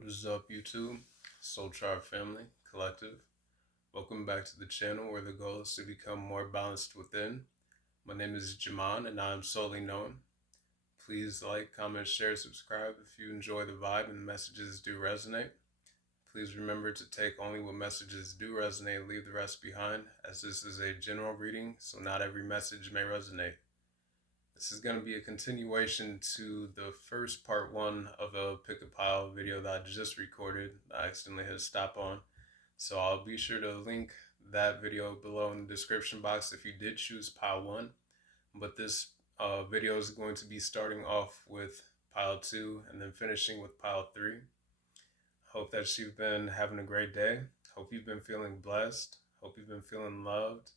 What is up, YouTube? Soul Tribe family, collective. Welcome back to the channel where the goal is to become more balanced within. My name is Jaman and I am solely known. Please like, comment, share, subscribe if you enjoy the vibe and the messages do resonate. Please remember to take only what messages do resonate and leave the rest behind, as this is a general reading, so not every message may resonate. This is going to be a continuation to the first part one of a pick a pile video that I just recorded. I accidentally hit stop on. So I'll be sure to link that video below in the description box if you did choose pile one. But this video is going to be starting off with pile two and then finishing with pile three. Hope that you've been having a great day. Hope you've been feeling blessed. Hope you've been feeling loved.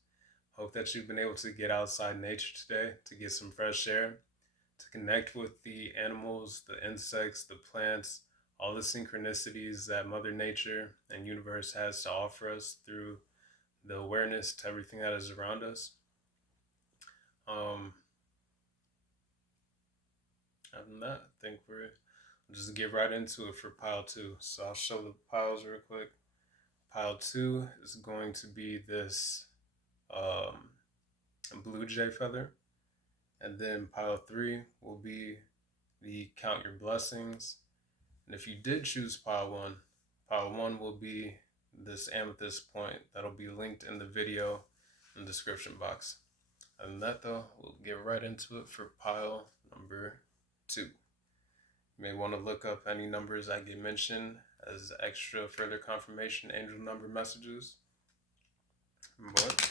Hope that you've been able to get outside nature today to get some fresh air, to connect with the animals, the insects, the plants, all the synchronicities that Mother Nature and universe has to offer us through the awareness to everything that is around us. Other than that, I think we'll just get right into it for pile two. So I'll show the piles real quick. Pile two is going to be this blue jay feather, and then pile three will be the count your blessings. And if you did choose pile one will be this amethyst point that'll be linked in the video in the description box. Other than that though, we'll get right into it for pile number two. You may want to look up any numbers I get mentioned as extra further confirmation angel number messages. But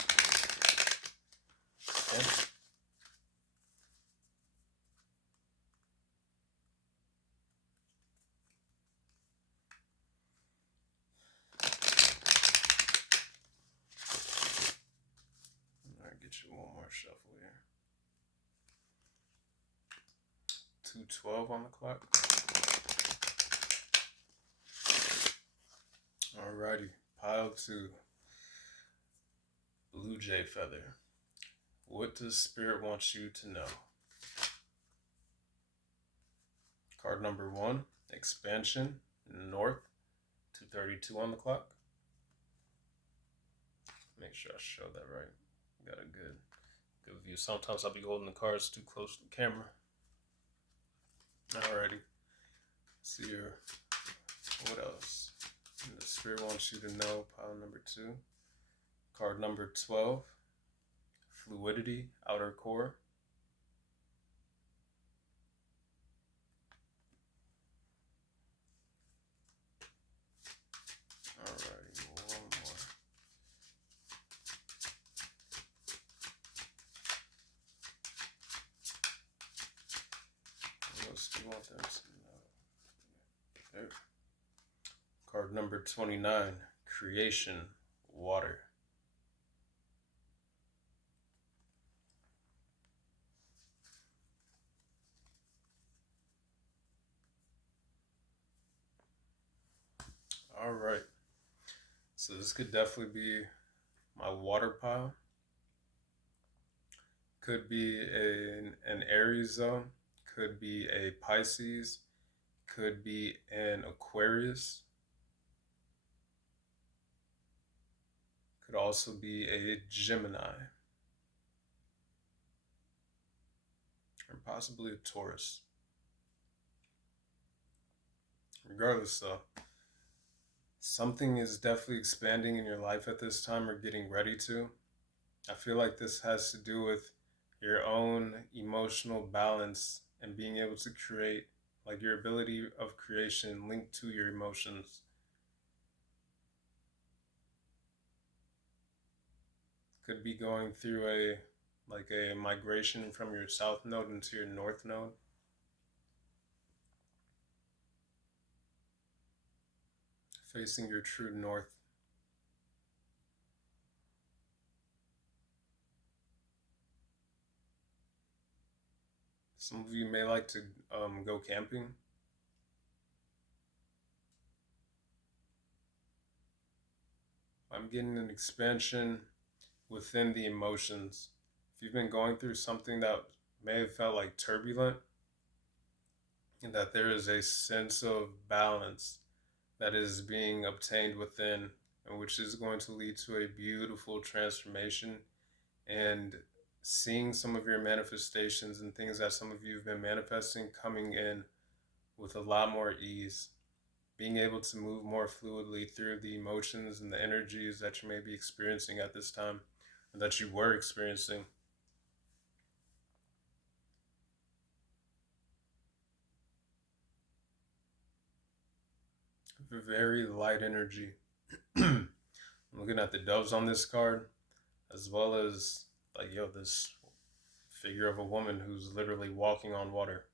yeah. Alright, get you one more shuffle here. 2:12 on the clock. Alrighty, pile two. Blue jay feather. What does Spirit want you to know? Card number one, expansion, north, 2:32 on the clock. Make sure I show that right. Got a good view. Sometimes I'll be holding the cards too close to the camera. Alrighty. See here. What else? The Spirit wants you to know, pile number two. Card number 12. Fluidity, outer core. Alrighty, one more. What else do you want them to know? There. Card number 29, creation, water. All right, so this could definitely be my water pile. Could be an Aries zone, could be a Pisces, could be an Aquarius, could also be a Gemini, or possibly a Taurus. Regardless though, something is definitely expanding in your life at this time or getting ready to. I feel like this has to do with your own emotional balance and being able to create, like your ability of creation linked to your emotions. Could be going through a migration from your south node into your north node. Facing your true north. Some of you may like to go camping. I'm getting an expansion within the emotions. If you've been going through something that may have felt like turbulent, and that there is a sense of balance that is being obtained within, and which is going to lead to a beautiful transformation and seeing some of your manifestations and things that some of you have been manifesting coming in with a lot more ease, being able to move more fluidly through the emotions and the energies that you may be experiencing at this time, and that you were experiencing. Very light energy. I'm looking at the doves on this card, as well as like, yo, this figure of a woman who's literally walking on water.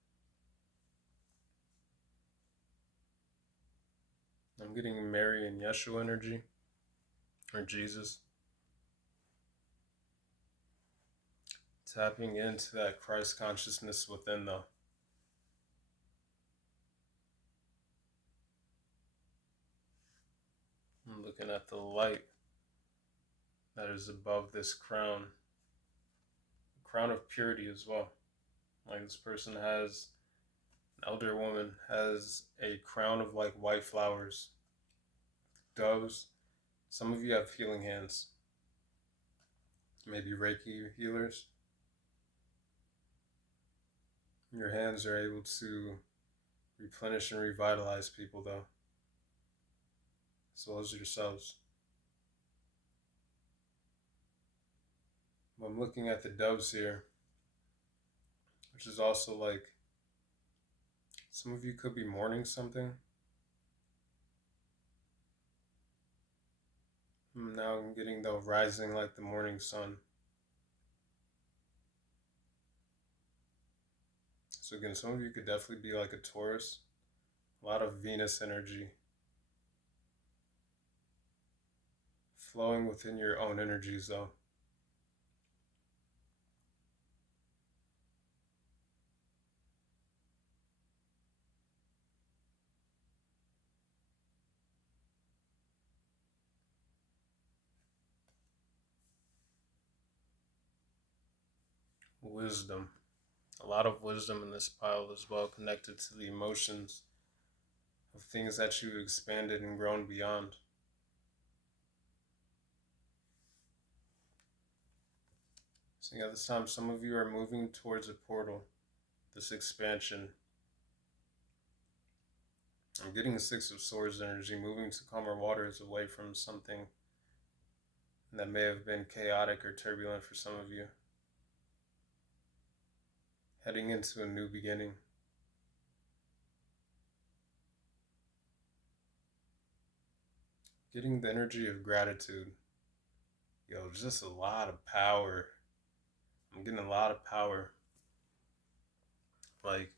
I'm getting Mary and Yeshua energy, or Jesus. Tapping into that Christ consciousness within, though. I'm looking at the light that is above this crown of purity as well. Like this person has, an elder woman has a crown of like white flowers, doves. Some of you have healing hands, maybe Reiki healers. Your hands are able to replenish and revitalize people, though, as well as yourselves. I'm looking at the doves here, which is also like some of you could be mourning something. Now I'm getting the rising like the morning sun. So again, some of you could definitely be like a Taurus. A lot of Venus energy flowing within your own energies, though. Wisdom. A lot of wisdom in this pile as well, connected to the emotions of things that you've expanded and grown beyond. So at this time, some of you are moving towards a portal, this expansion. I'm getting the Six of Swords energy, moving to calmer waters away from something that may have been chaotic or turbulent for some of you. Heading into a new beginning. Getting the energy of gratitude. Yo, just a lot of power. I'm getting a lot of power. Like,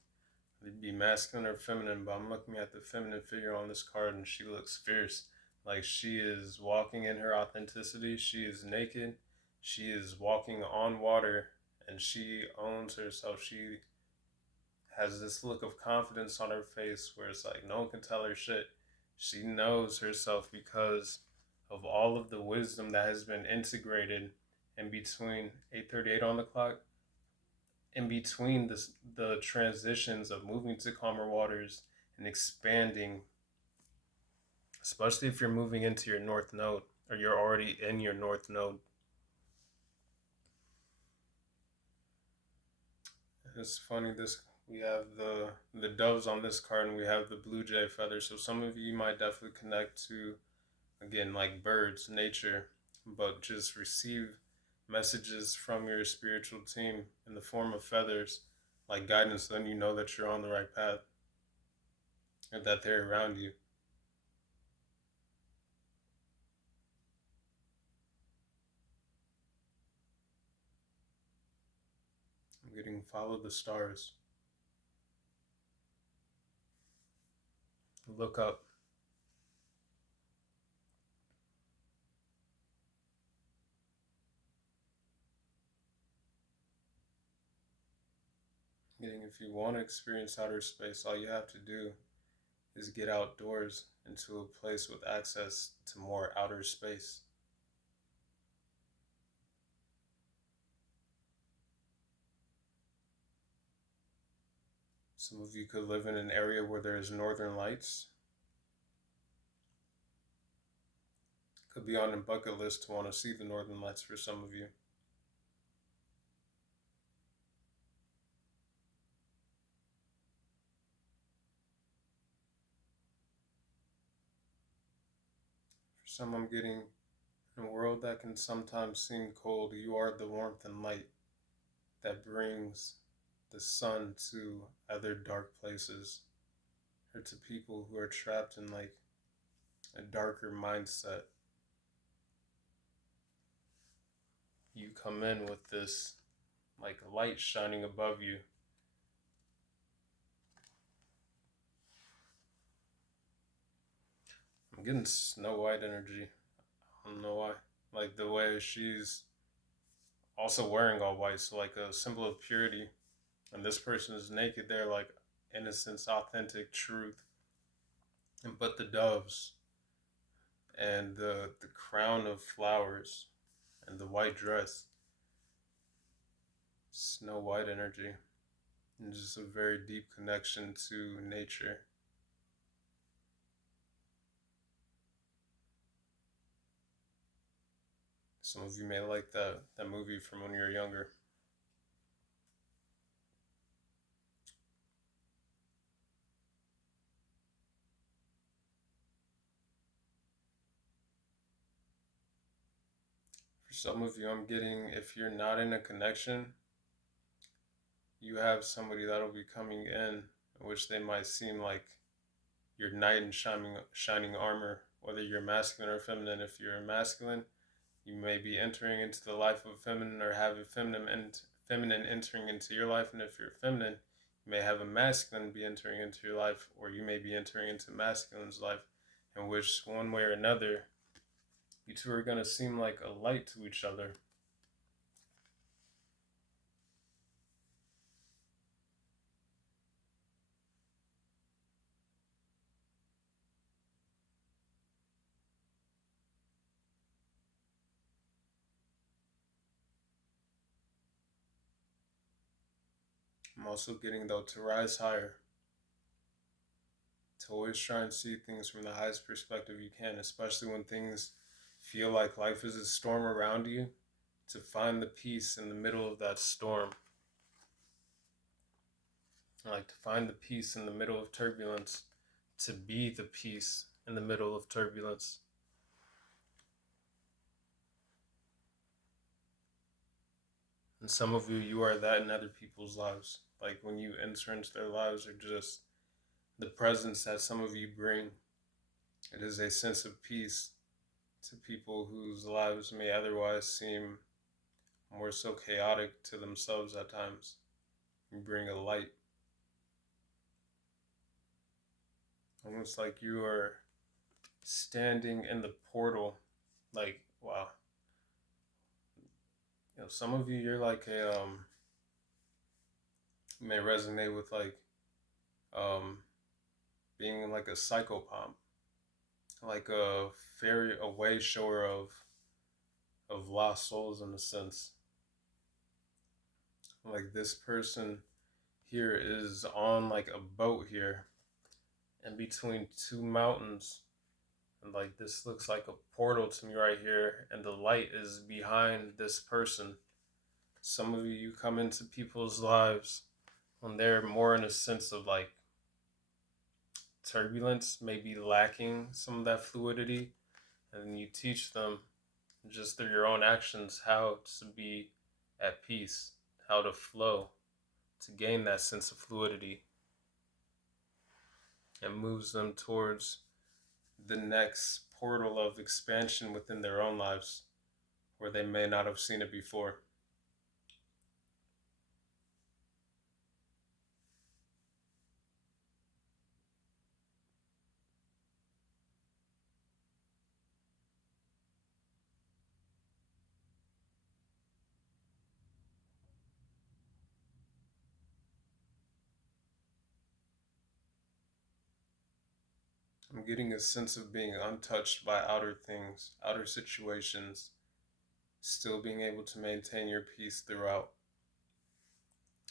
it'd be masculine or feminine, but I'm looking at the feminine figure on this card and she looks fierce. Like she is walking in her authenticity. She is naked. She is walking on water and she owns herself. She has this look of confidence on her face where it's like no one can tell her shit. She knows herself because of all of the wisdom that has been integrated in between 8:38 on the clock, in between the transitions of moving to calmer waters and expanding, especially if you're moving into your north node or you're already in your north node. It's funny, this we have the doves on this card and we have the blue jay feather. So some of you might definitely connect to, again, like birds, nature, but just receive messages from your spiritual team in the form of feathers, like guidance. Then you know that you're on the right path and that they're around you. I'm getting follow the stars. Look up. Getting, if you want to experience outer space, all you have to do is get outdoors into a place with access to more outer space. Some of you could live in an area where there's northern lights. Could be on your bucket list to want to see the Northern Lights for some of you. For some, I'm getting in a world that can sometimes seem cold, you are the warmth and light that brings the sun to other dark places, or to people who are trapped in like a darker mindset. You come in with this like light shining above you. I'm getting Snow White energy. I don't know why. Like the way she's also wearing all white, so like a symbol of purity. And this person is naked there, like innocence, authentic truth. And but the doves and the crown of flowers and the white dress, Snow White energy, and just a very deep connection to nature. Some of you may like that movie from when you were younger. For some of you, I'm getting, if you're not in a connection, you have somebody that'll be coming in which they might seem like your knight in shining armor, whether you're masculine or feminine. If you're masculine, you may be entering into the life of a feminine or have a feminine entering into your life. And if you're feminine, you may have a masculine be entering into your life, or you may be entering into masculine's life, in which one way or another, you two are going to seem like a light to each other. I'm also getting, though, to rise higher, to always try and see things from the highest perspective you can, especially when things feel like life is a storm around you, to find the peace in the middle of that storm. Like to find the peace in the middle of turbulence, to be the peace in the middle of turbulence. And some of you, you are that in other people's lives. Like when you enter into their lives, or just the presence that some of you bring. It is a sense of peace to people whose lives may otherwise seem more so chaotic to themselves at times. You bring a light. Almost like you are standing in the portal. Like, wow. You know, some of you, you're like you may resonate with like being like a psychopomp, like a fairy, a way shower of lost souls in a sense. Like this person here is on like a boat here in between two mountains, and like this looks like a portal to me right here, and the light is behind this person. Some of you come into people's lives when they're more in a sense of like turbulence, maybe lacking some of that fluidity, and you teach them just through your own actions how to be at peace, how to flow, to gain that sense of fluidity. It moves them towards the next portal of expansion within their own lives where they may not have seen it before. I'm getting a sense of being untouched by outer things, outer situations, still being able to maintain your peace throughout.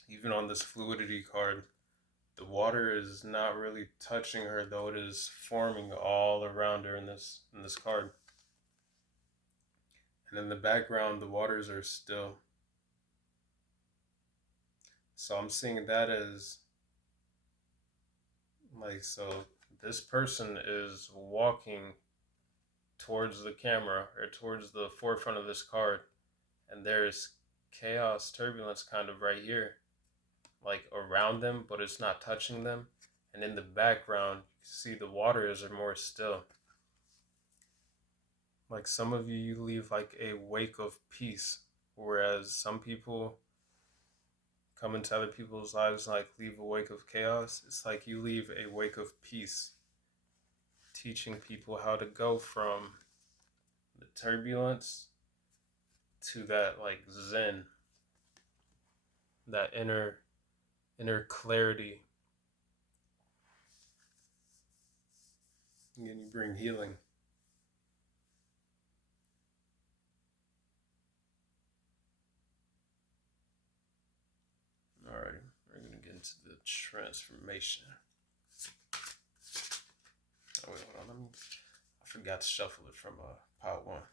Even on this fluidity card, the water is not really touching her, though it is forming all around her in this card. And in the background, the waters are still. So I'm seeing that as like, so this person is walking towards the camera or towards the forefront of this card, and there's chaos, turbulence kind of right here, like around them, but it's not touching them. And in the background, you see the waters are more still. Like some of you leave like a wake of peace, whereas some people come into other people's lives like leave a wake of chaos. It's like you leave a wake of peace, teaching people how to go from the turbulence to that like zen, that inner clarity. And you bring healing. Alrighty, we're gonna get into the transformation. Oh wait, hold on. I forgot to shuffle it from pile one.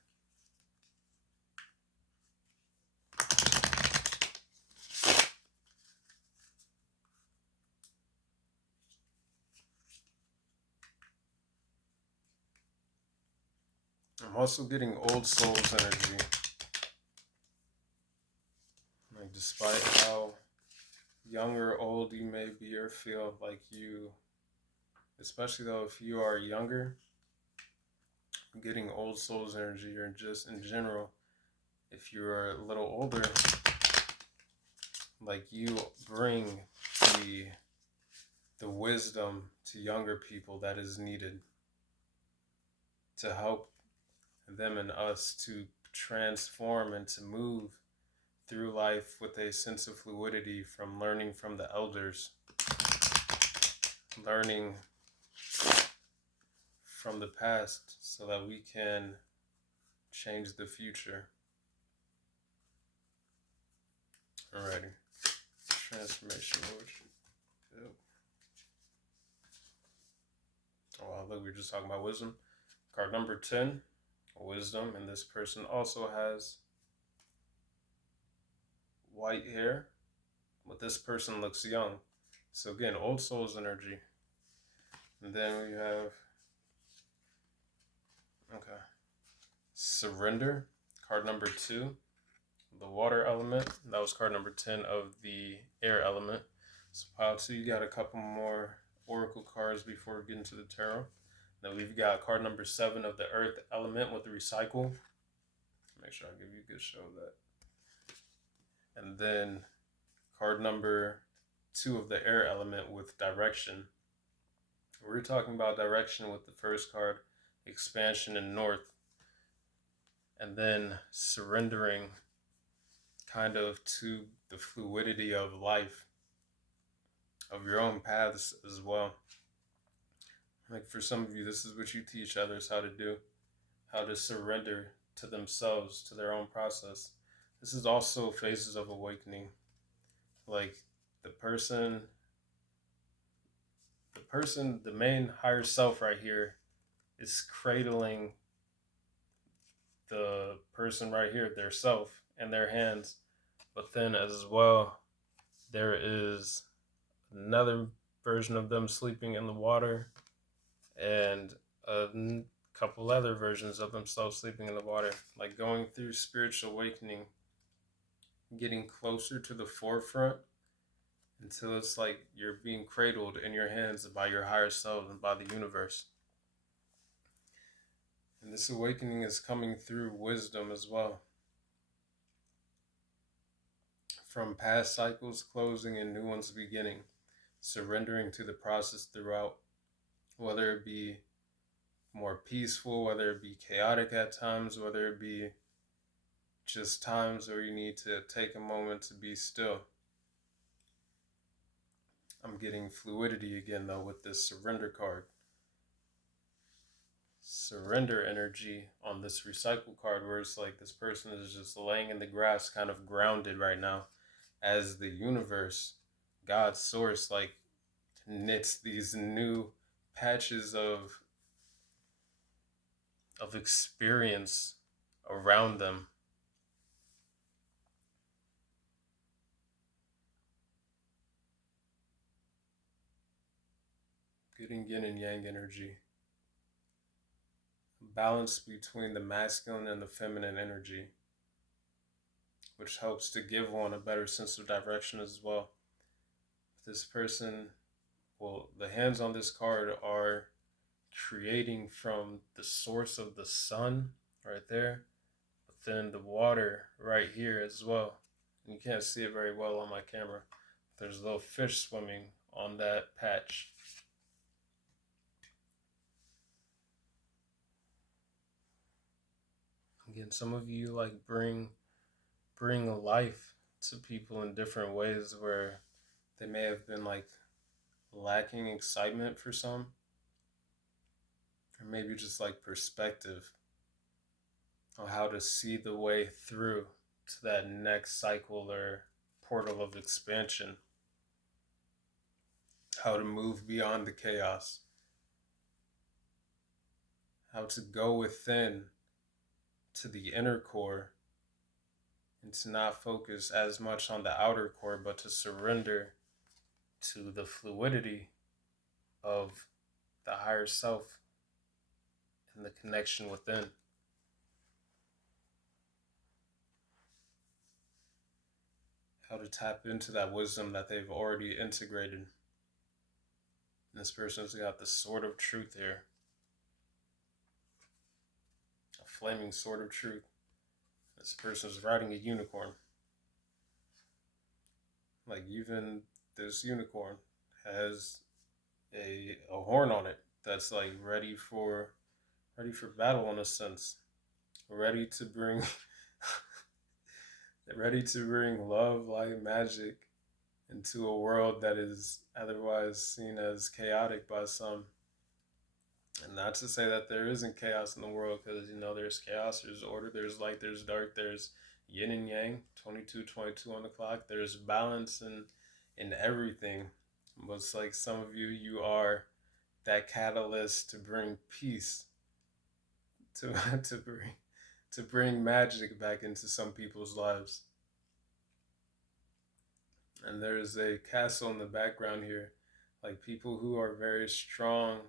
I'm also getting old souls energy. Like despite how young or old you may be or feel like you, especially though if you are younger, I'm getting old souls energy, or just in general, if you're a little older, like you bring the the wisdom to younger people that is needed to help them and us to transform and to move through life with a sense of fluidity, from learning from the elders, learning from the past so that we can change the future. Alrighty. Transformation worship. Yep. Oh, wow, look, we were just talking about wisdom. Card number 10, wisdom. And this person also has white hair, but this person looks young. So again, old souls energy. And then we have, okay, surrender, card number 2, the water element. That was card number 10 of the air element. So pile 2, you got a couple more oracle cards before we get into the tarot. Then we've got card number 7 of the earth element with the recycle. Make sure I give you a good show of that. And then card number 2 of the air element with direction. We're talking about direction with the first card, expansion and north. And then surrendering kind of to the fluidity of life, of your own paths as well. Like for some of you, this is what you teach others how to do, how to surrender to themselves, to their own process. This is also phases of awakening. Like the main higher self right here is cradling the person right here, their self, in their hands. But then as well, there is another version of them sleeping in the water, and a couple other versions of themselves sleeping in the water, like going through spiritual awakening, getting closer to the forefront until it's like you're being cradled in your hands by your higher self and by the universe. And this awakening is coming through wisdom as well. From past cycles closing and new ones beginning, surrendering to the process throughout, whether it be more peaceful, whether it be chaotic at times, whether it be just times where you need to take a moment to be still. I'm getting fluidity again though with this surrender card. Surrender energy on this recycle card, where it's like this person is just laying in the grass, kind of grounded right now, as the universe, God's source, like knits these new patches of experience around them. Getting yin and yang energy. Balance between the masculine and the feminine energy, which helps to give one a better sense of direction as well. This person, well, the hands on this card are creating from the source of the sun right there, but then the water right here as well. And you can't see it very well on my camera. There's a little fish swimming on that patch. Again, some of you like bring life to people in different ways where they may have been like lacking excitement for some, or maybe just like perspective on how to see the way through to that next cycle or portal of expansion, how to move beyond the chaos, how to go within to the inner core and to not focus as much on the outer core, but to surrender to the fluidity of the higher self and the connection within. How to tap into that wisdom that they've already integrated. And this person's got the sword of truth here. A flaming sword of truth. This person's riding a unicorn. Like even this unicorn has a horn on it that's like ready for battle in a sense. Ready to bring ready to bring love, light, magic into a world that is otherwise seen as chaotic by some. And not to say that there isn't chaos in the world, because there's chaos, there's order, there's light, there's dark, there's yin and yang, 22 on the clock. There's balance in everything. But it's like some of you are that catalyst to bring peace, to to bring magic back into some people's lives. And there's a castle in the background here, like people who are very strong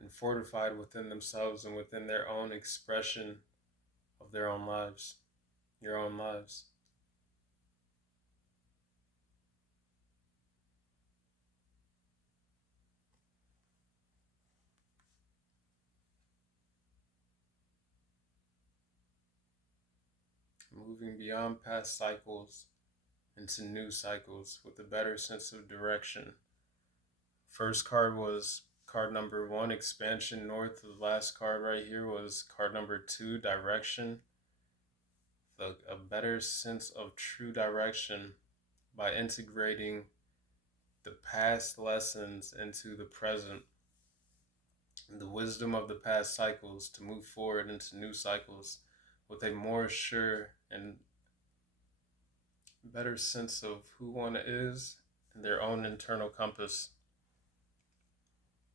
and fortified within themselves and within their own expression of their own lives, your own lives. Moving beyond past cycles into new cycles with a better sense of direction. First card was card number 1, expansion north. The last card right here was card number 2, direction. A better sense of true direction by integrating the past lessons into the present, the wisdom of the past cycles to move forward into new cycles with a more sure and better sense of who one is and their own internal compass.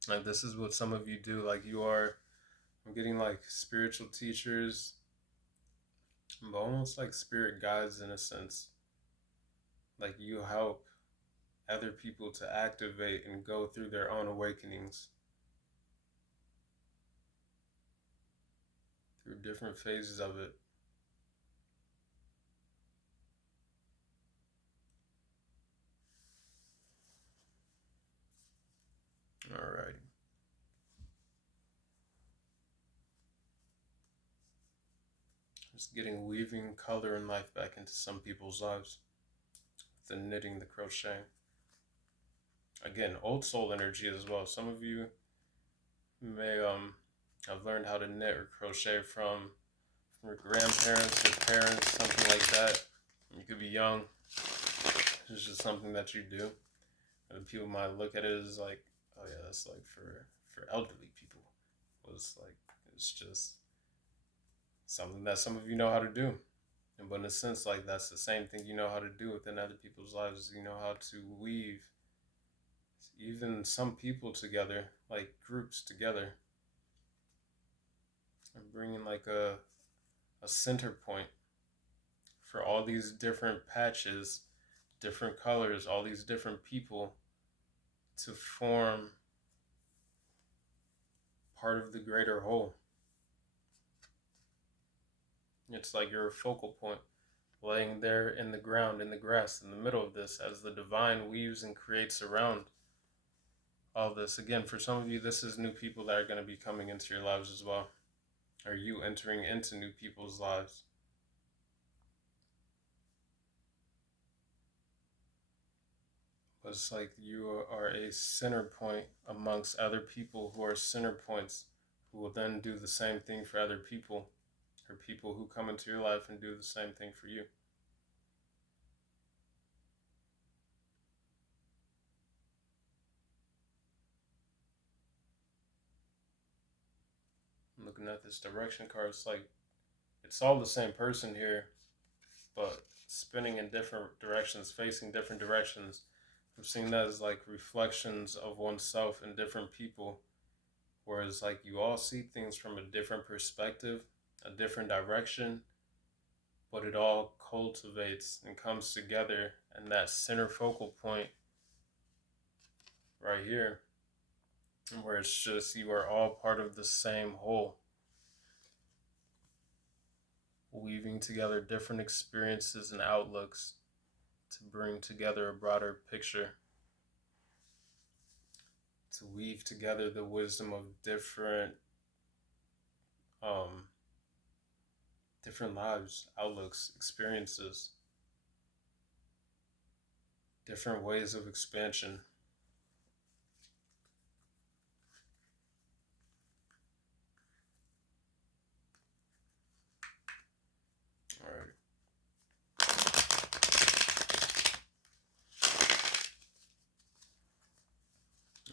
Like this is what some of you do. Like I'm getting like spiritual teachers, but almost like spirit guides in a sense. Like you help other people to activate and go through their own awakenings through different phases of it. Alrighty. Just weaving color and life back into some people's lives. The knitting, the crocheting. Again, old soul energy as well. Some of you may have learned how to knit or crochet from your grandparents or parents, something like that. You could be young. It's just something that you do. And people might look at it as like, oh yeah, that's like for elderly people. It's just something that some of you know how to do. But in a sense, like that's the same thing you know how to do within other people's lives. You know how to weave even some people together, like groups together, and bringing like a center point for all these different patches, different colors, all these different people to form part of the greater whole. It's like you're a focal point, laying there in the ground, in the grass, in the middle of this, as the divine weaves and creates around all this. Again, for some of you, this is new people that are going to be coming into your lives as well. Or you entering into new people's lives. But it's like you are a center point amongst other people who are center points, who will then do the same thing for other people, or people who come into your life and do the same thing for you. I'm looking at this direction card, it's like it's all the same person here, but spinning in different directions, facing different directions. I'm seeing that as like reflections of oneself in different people, whereas like you all see things from a different perspective, a different direction, but it all cultivates and comes together in that center focal point right here, where it's just you are all part of the same whole, weaving together different experiences and outlooks to bring together a broader picture, to weave together the wisdom of um different lives, outlooks, experiences, different ways of expansion. All right.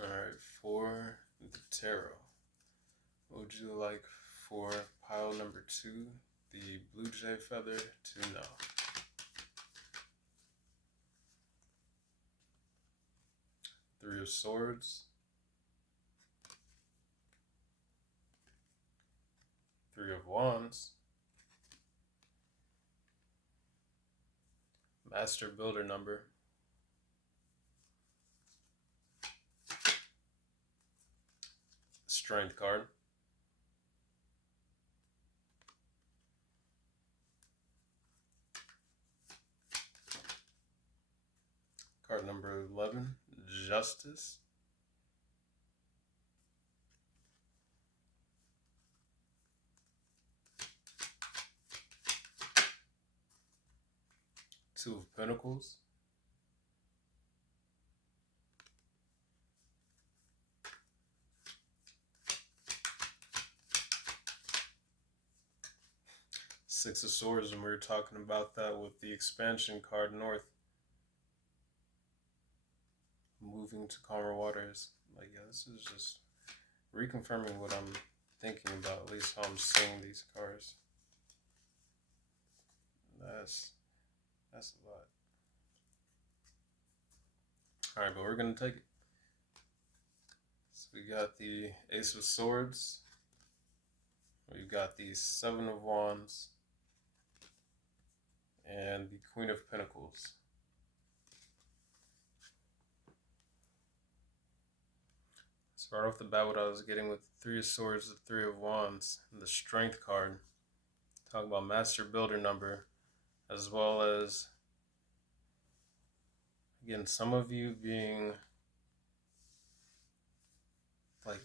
All right, for the tarot, what would you like for pile number 2, the blue jay feather, to know? Three of Swords, Three of Wands, Master Builder number, Strength card, card number 11, Justice, Two of Pentacles, Six of Swords, and we were talking about that with the expansion card, North. Moving to calmer waters. Like, yeah, this is just reconfirming what I'm thinking about, at least how I'm seeing these cards. That's a lot. All right, but we're gonna take it. So we got the Ace of Swords. We've got the Seven of Wands and the Queen of Pentacles. So right off the bat, what I was getting with the Three of Swords, the Three of Wands, and the Strength card, talk about Master Builder number, as well as, again, some of you being like,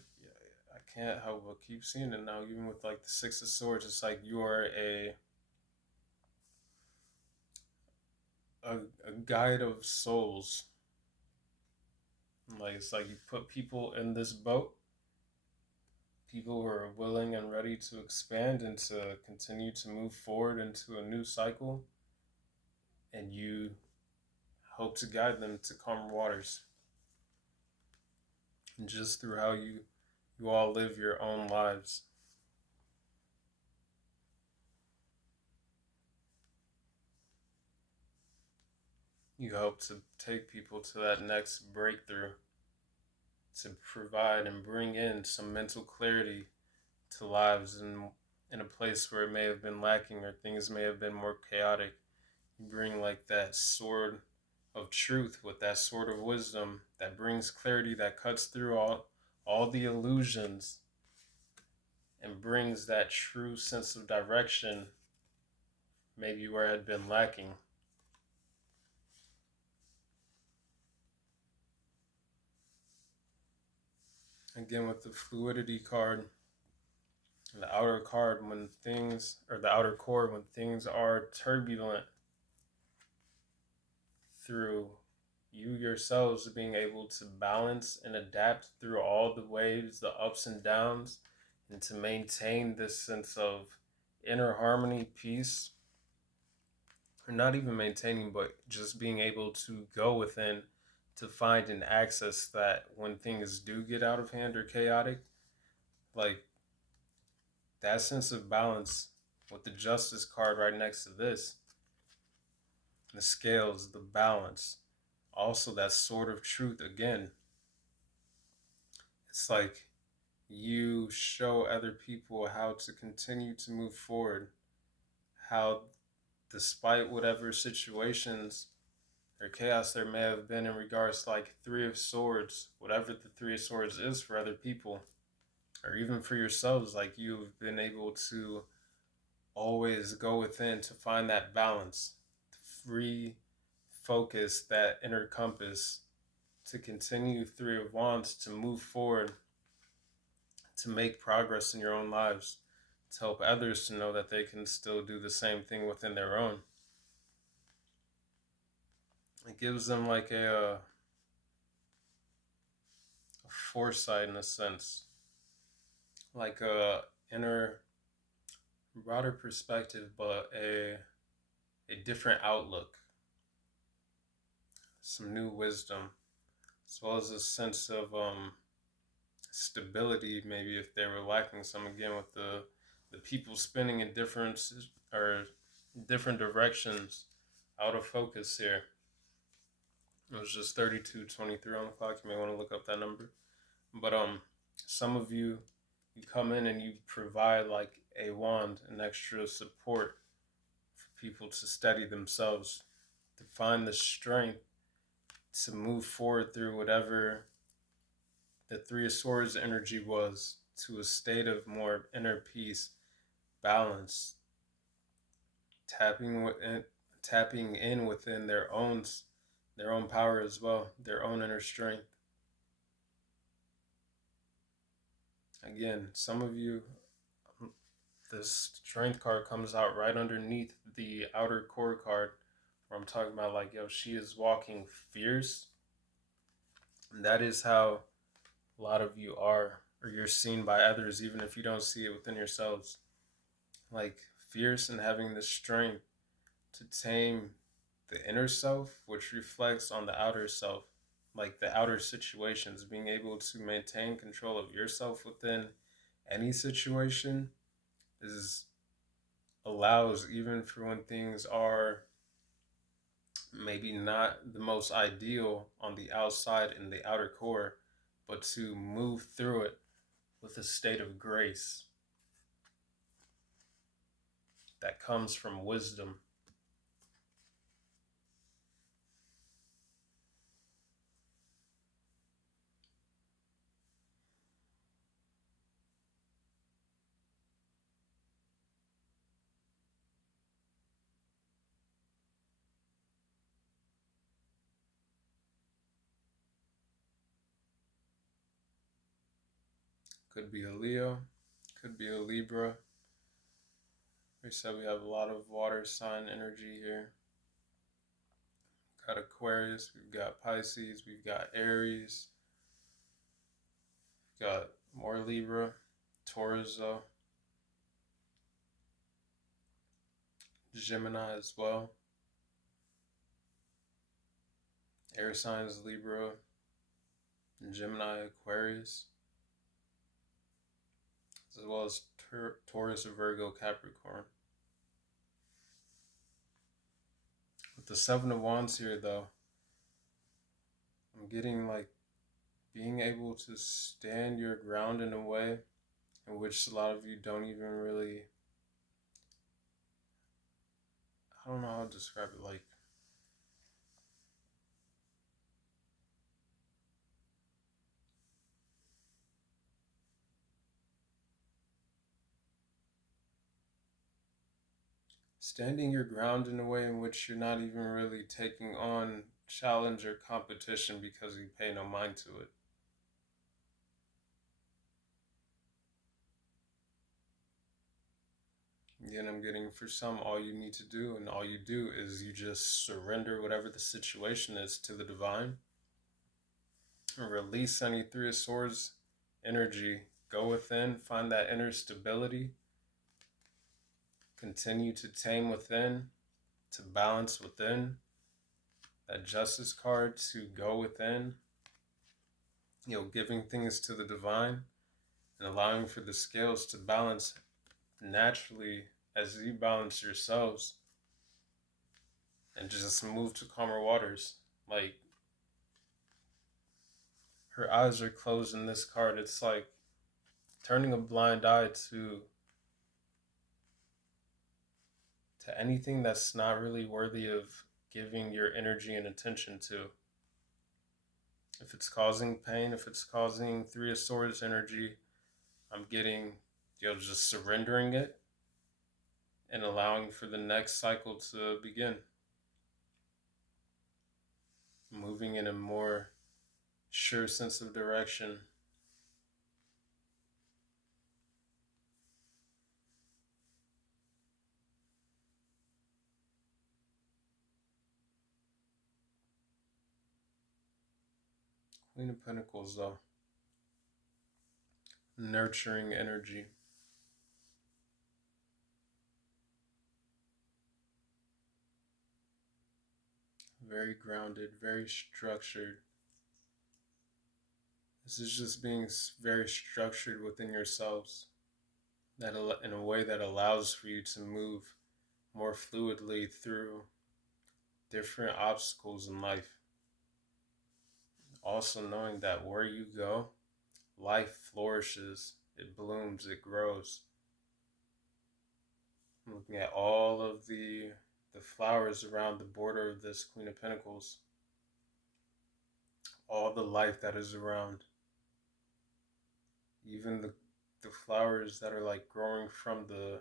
I can't help but keep seeing it now, even with like the Six of Swords. It's like you are a guide of souls. Like, it's like you put people in this boat, people who are willing and ready to expand and to continue to move forward into a new cycle, and you hope to guide them to calmer waters. And just through how you all live your own lives. You hope to take people to that next breakthrough, to provide and bring in some mental clarity to lives, and in a place where it may have been lacking or things may have been more chaotic. You bring like that sword of truth with that sword of wisdom that brings clarity, that cuts through all the illusions and brings that true sense of direction, maybe where it had been lacking. Again, with the fluidity card, the outer card, when things, or the outer core, when things are turbulent, through you yourselves being able to balance and adapt through all the waves, the ups and downs, and to maintain this sense of inner harmony, peace, or not even maintaining, but just being able to go within to find and access that when things do get out of hand or chaotic, like that sense of balance with the justice card right next to this, the scales, the balance, also that sword of truth again. It's like you show other people how to continue to move forward, how despite whatever situations or chaos there may have been in regards to like Three of Swords, whatever the Three of Swords is for other people, or even for yourselves, like you've been able to always go within to find that balance, free focus, that inner compass, to continue Three of Wands, to move forward, to make progress in your own lives, to help others to know that they can still do the same thing within their own. It gives them like a foresight in a sense, like a inner, broader perspective, but a different outlook, some new wisdom, as well as a sense of stability. Maybe if they were lacking some, again with the people spinning in different or different directions, out of focus here. It was just 32:23 on the clock. You may want to look up that number. But some of you come in and you provide like a wand, an extra support for people to steady themselves, to find the strength to move forward through whatever the Three of Swords energy was, to a state of more inner peace, balance, tapping in within their own power as well, their own inner strength. Again, some of you, this strength card comes out right underneath the outer core card, where I'm talking about like, yo, she is walking fierce. And that is how a lot of you are, or you're seen by others, even if you don't see it within yourselves. Like fierce and having the strength to tame the inner self, which reflects on the outer self, like the outer situations, being able to maintain control of yourself within any situation is allows, even for when things are maybe not the most ideal on the outside in the outer core, but to move through it with a state of grace that comes from wisdom. Could be a Leo, could be a Libra. We said we have a lot of water sign energy here. We've got Aquarius, we've got Pisces, we've got Aries, we've got more Libra, Taurus though, Gemini as well. Air signs Libra, Gemini, Aquarius, as well as Taurus, Virgo, Capricorn. With the Seven of Wands here though, I'm getting like being able to stand your ground in a way in which a lot of you don't even really I don't know how to describe it, like standing your ground in a way in which you're not even really taking on challenge or competition because you pay no mind to it. Again, I'm getting for some, all you need to do and all you do is you just surrender whatever the situation is to the divine and release any Three of Swords energy. Go within, find that inner stability, continue to tame within, to balance within. That Justice card to go within, giving things to the divine and allowing for the scales to balance naturally as you balance yourselves and just move to calmer waters. Like, her eyes are closed in this card. It's like turning a blind eye to anything that's not really worthy of giving your energy and attention to. If it's causing pain, if it's causing Three of Swords energy, I'm getting, just surrendering it and allowing for the next cycle to begin. Moving in a more sure sense of direction. Queen of Pentacles, though. Nurturing energy. Very grounded, very structured. This is just being very structured within yourselves, that in a way that allows for you to move more fluidly through different obstacles in life. Also knowing that where you go, life flourishes, it blooms, it grows. I'm looking at all of the flowers around the border of this Queen of Pentacles. All the life that is around. Even the flowers that are like growing from the,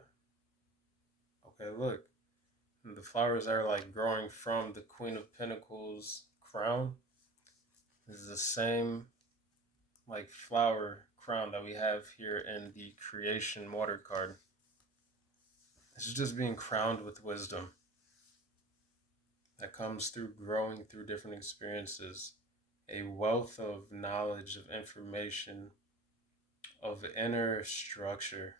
okay, look. The flowers that are like growing from the Queen of Pentacles crown is the same like flower crown that we have here in the Creation Water card. This is just being crowned with wisdom that comes through growing through different experiences, a wealth of knowledge, of information, of inner structure.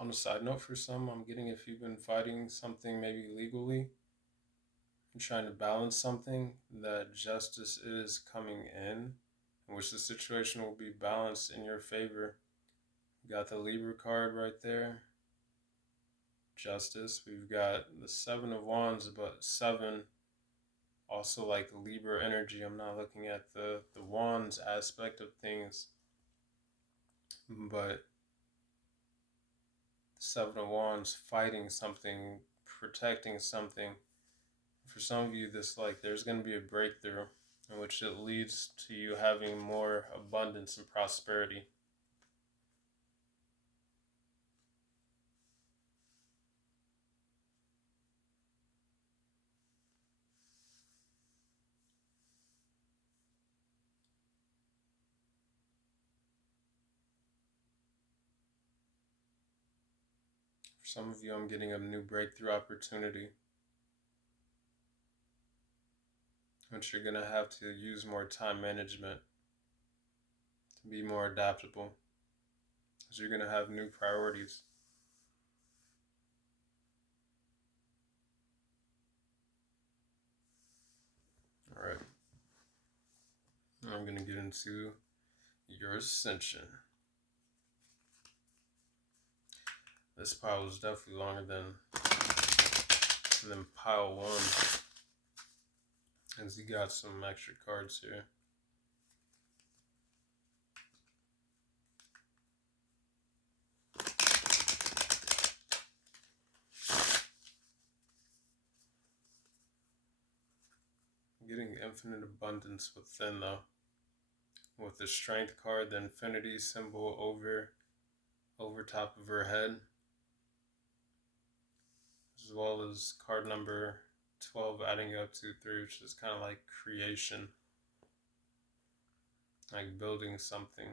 On a side note, for some, I'm getting, if you've been fighting something maybe legally and trying to balance something, that justice is coming in which the situation will be balanced in your favor. You got the Libra card right there. Justice. We've got the Seven of Wands, but seven also like Libra energy. I'm not looking at the Wands aspect of things, but the Seven of Wands fighting something, protecting something. For some of you, this like there's going to be a breakthrough in which it leads to you having more abundance and prosperity. For some of you, I'm getting a new breakthrough opportunity, which you're going to have to use more time management to be more adaptable, because you're going to have new priorities. All right. I'm going to get into your ascension. This pile was definitely longer than pile one. As you got some extra cards here. Getting infinite abundance within though. With the strength card, the infinity symbol over top of her head. As well as card number 12 adding up to 3, which is kind of like creation. Like building something.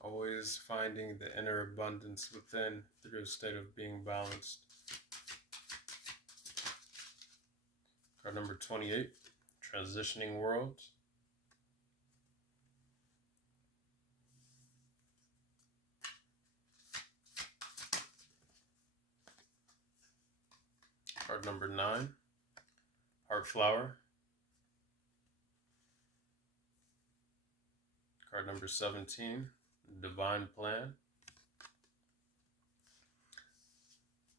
Always finding the inner abundance within through a state of being balanced. Card number 28, Transitioning Worlds. Card number 9, Heart Flower. Card number 17, Divine Plan.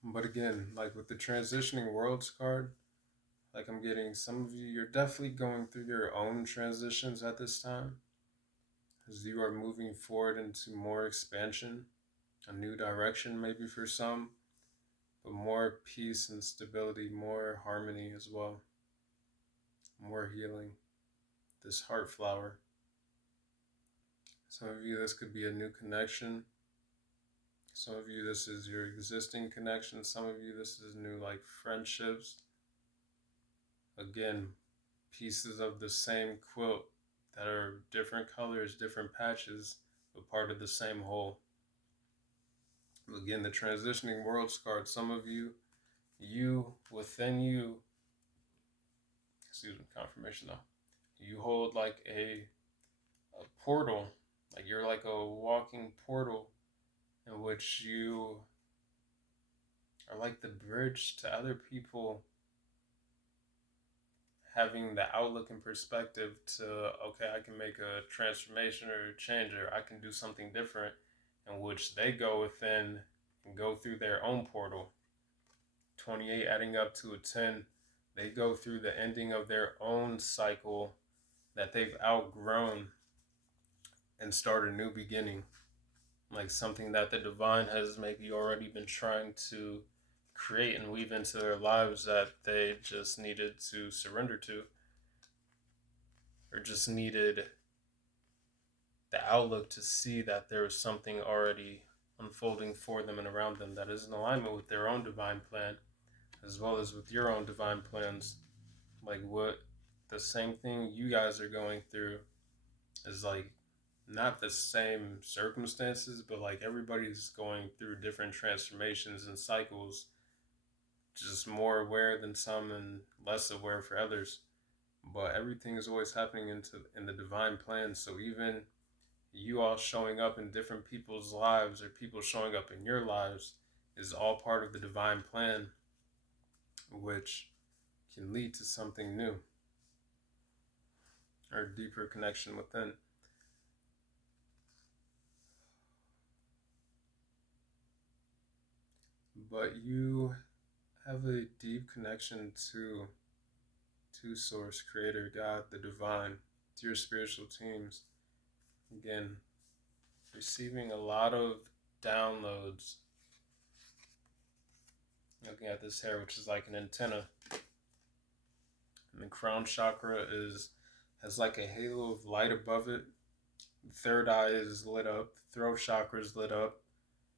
But again, like with the Transitioning Worlds card, like I'm getting some of you, you're definitely going through your own transitions at this time. As you are moving forward into more expansion, a new direction maybe for some, but more peace and stability, more harmony as well, more healing. This heart flower. Some of you, this could be a new connection. Some of you, this is your existing connection. Some of you, this is new, like friendships. Again, pieces of the same quilt that are different colors, different patches, but part of the same whole. Again, the Transitioning Worlds card, some of you, within you, excuse me, confirmation though, you hold like a portal, like you're like a walking portal in which you are like the bridge to other people having the outlook and perspective to, okay, I can make a transformation or a change, or I can do something different, in which they go within and go through their own portal. 28 adding up to a 10, they go through the ending of their own cycle that they've outgrown and start a new beginning. Like something that the divine has maybe already been trying to create and weave into their lives that they just needed to surrender to, or just needed the outlook to see that there was something already unfolding for them and around them that is in alignment with their own divine plan, as well as with your own divine plans. Like what the same thing you guys are going through is like not the same circumstances, but like everybody's going through different transformations and cycles, just more aware than some and less aware for others. But everything is always happening in the divine plan. So even you all showing up in different people's lives, or people showing up in your lives, is all part of the divine plan, which can lead to something new or deeper connection within. But you have a deep connection to Source, Creator, God, the divine, to your spiritual teams. Again, receiving a lot of downloads. Looking at this hair, which is like an antenna. And the crown chakra has like a halo of light above it. The third eye is lit up. The throat chakra is lit up.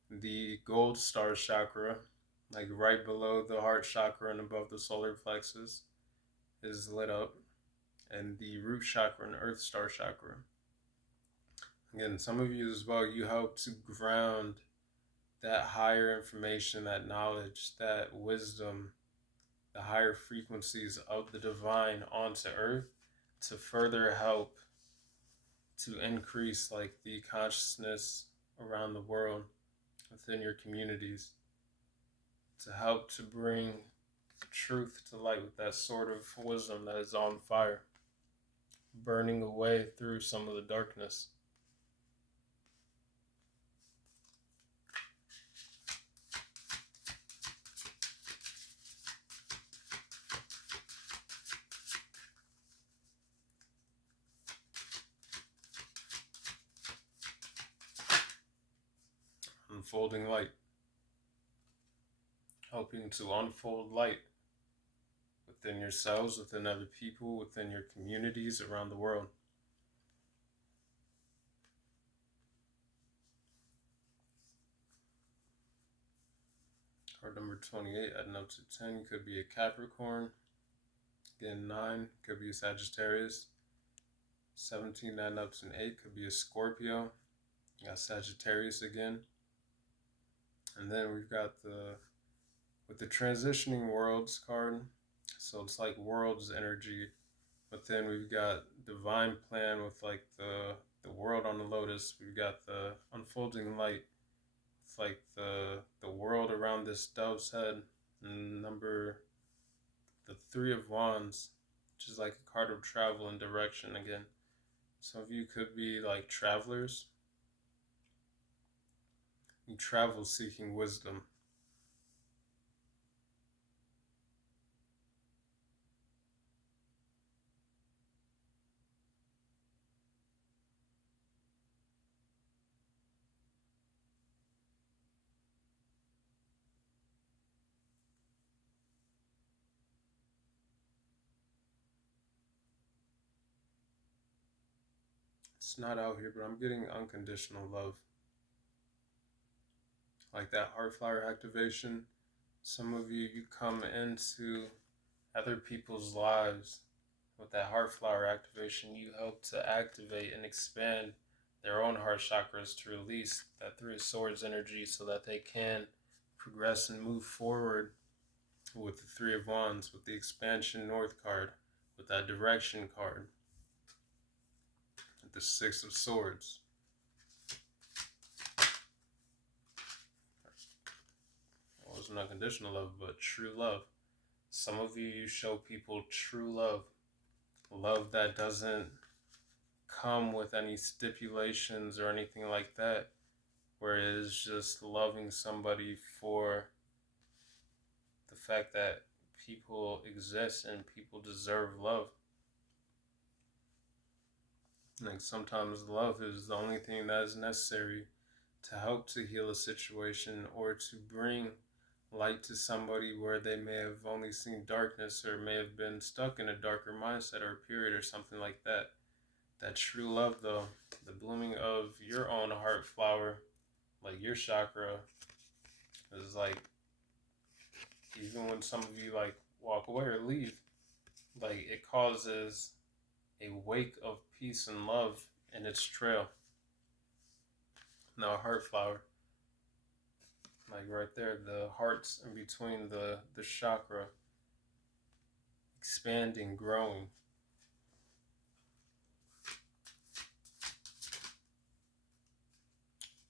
The gold star chakra, like right below the heart chakra and above the solar plexus, is lit up. And the root chakra and earth star chakra. Again, some of you as well, you help to ground that higher information, that knowledge, that wisdom, the higher frequencies of the divine onto earth to further help to increase like the consciousness around the world within your communities, to help to bring truth to light with that sort of wisdom that is on fire. burning away through some of the darkness. Unfolding light, helping to unfold light within yourselves, within other people, within your communities around the world. Card number 28, adding up to 10, could be a Capricorn. Again, 9 could be a Sagittarius. 17, adding up to an 8, could be a Scorpio. You got Sagittarius again. And then we've got with the transitioning worlds card. So it's like worlds energy. But then we've got divine plan with like the world on the lotus. We've got the unfolding light. It's like the world around this dove's head. And the 3 of Wands, which is like a card of travel and direction again. Some of you could be like travelers. You travel seeking wisdom. It's not out here, but I'm getting unconditional love. Like that heart flower activation. Some of you come into other people's lives with that heart flower activation. You help to activate and expand their own heart chakras to release that 3 of Swords energy so that they can progress and move forward with the 3 of Wands, with the expansion north card, with that direction card, with the 6 of Swords. It wasn't unconditional love, but true love. Some of you show people true love. Love that doesn't come with any stipulations or anything like that, where it is just loving somebody for the fact that people exist and people deserve love. Like sometimes love is the only thing that is necessary to help to heal a situation or to bring light to somebody where they may have only seen darkness or may have been stuck in a darker mindset or a period or something like that. That true love, though, the blooming of your own heart flower, like your chakra, is like, even when some of you like walk away or leave, like it causes a wake of peace and love in its trail. Now, a heart flower, like right there, the hearts in between the chakra, expanding, growing.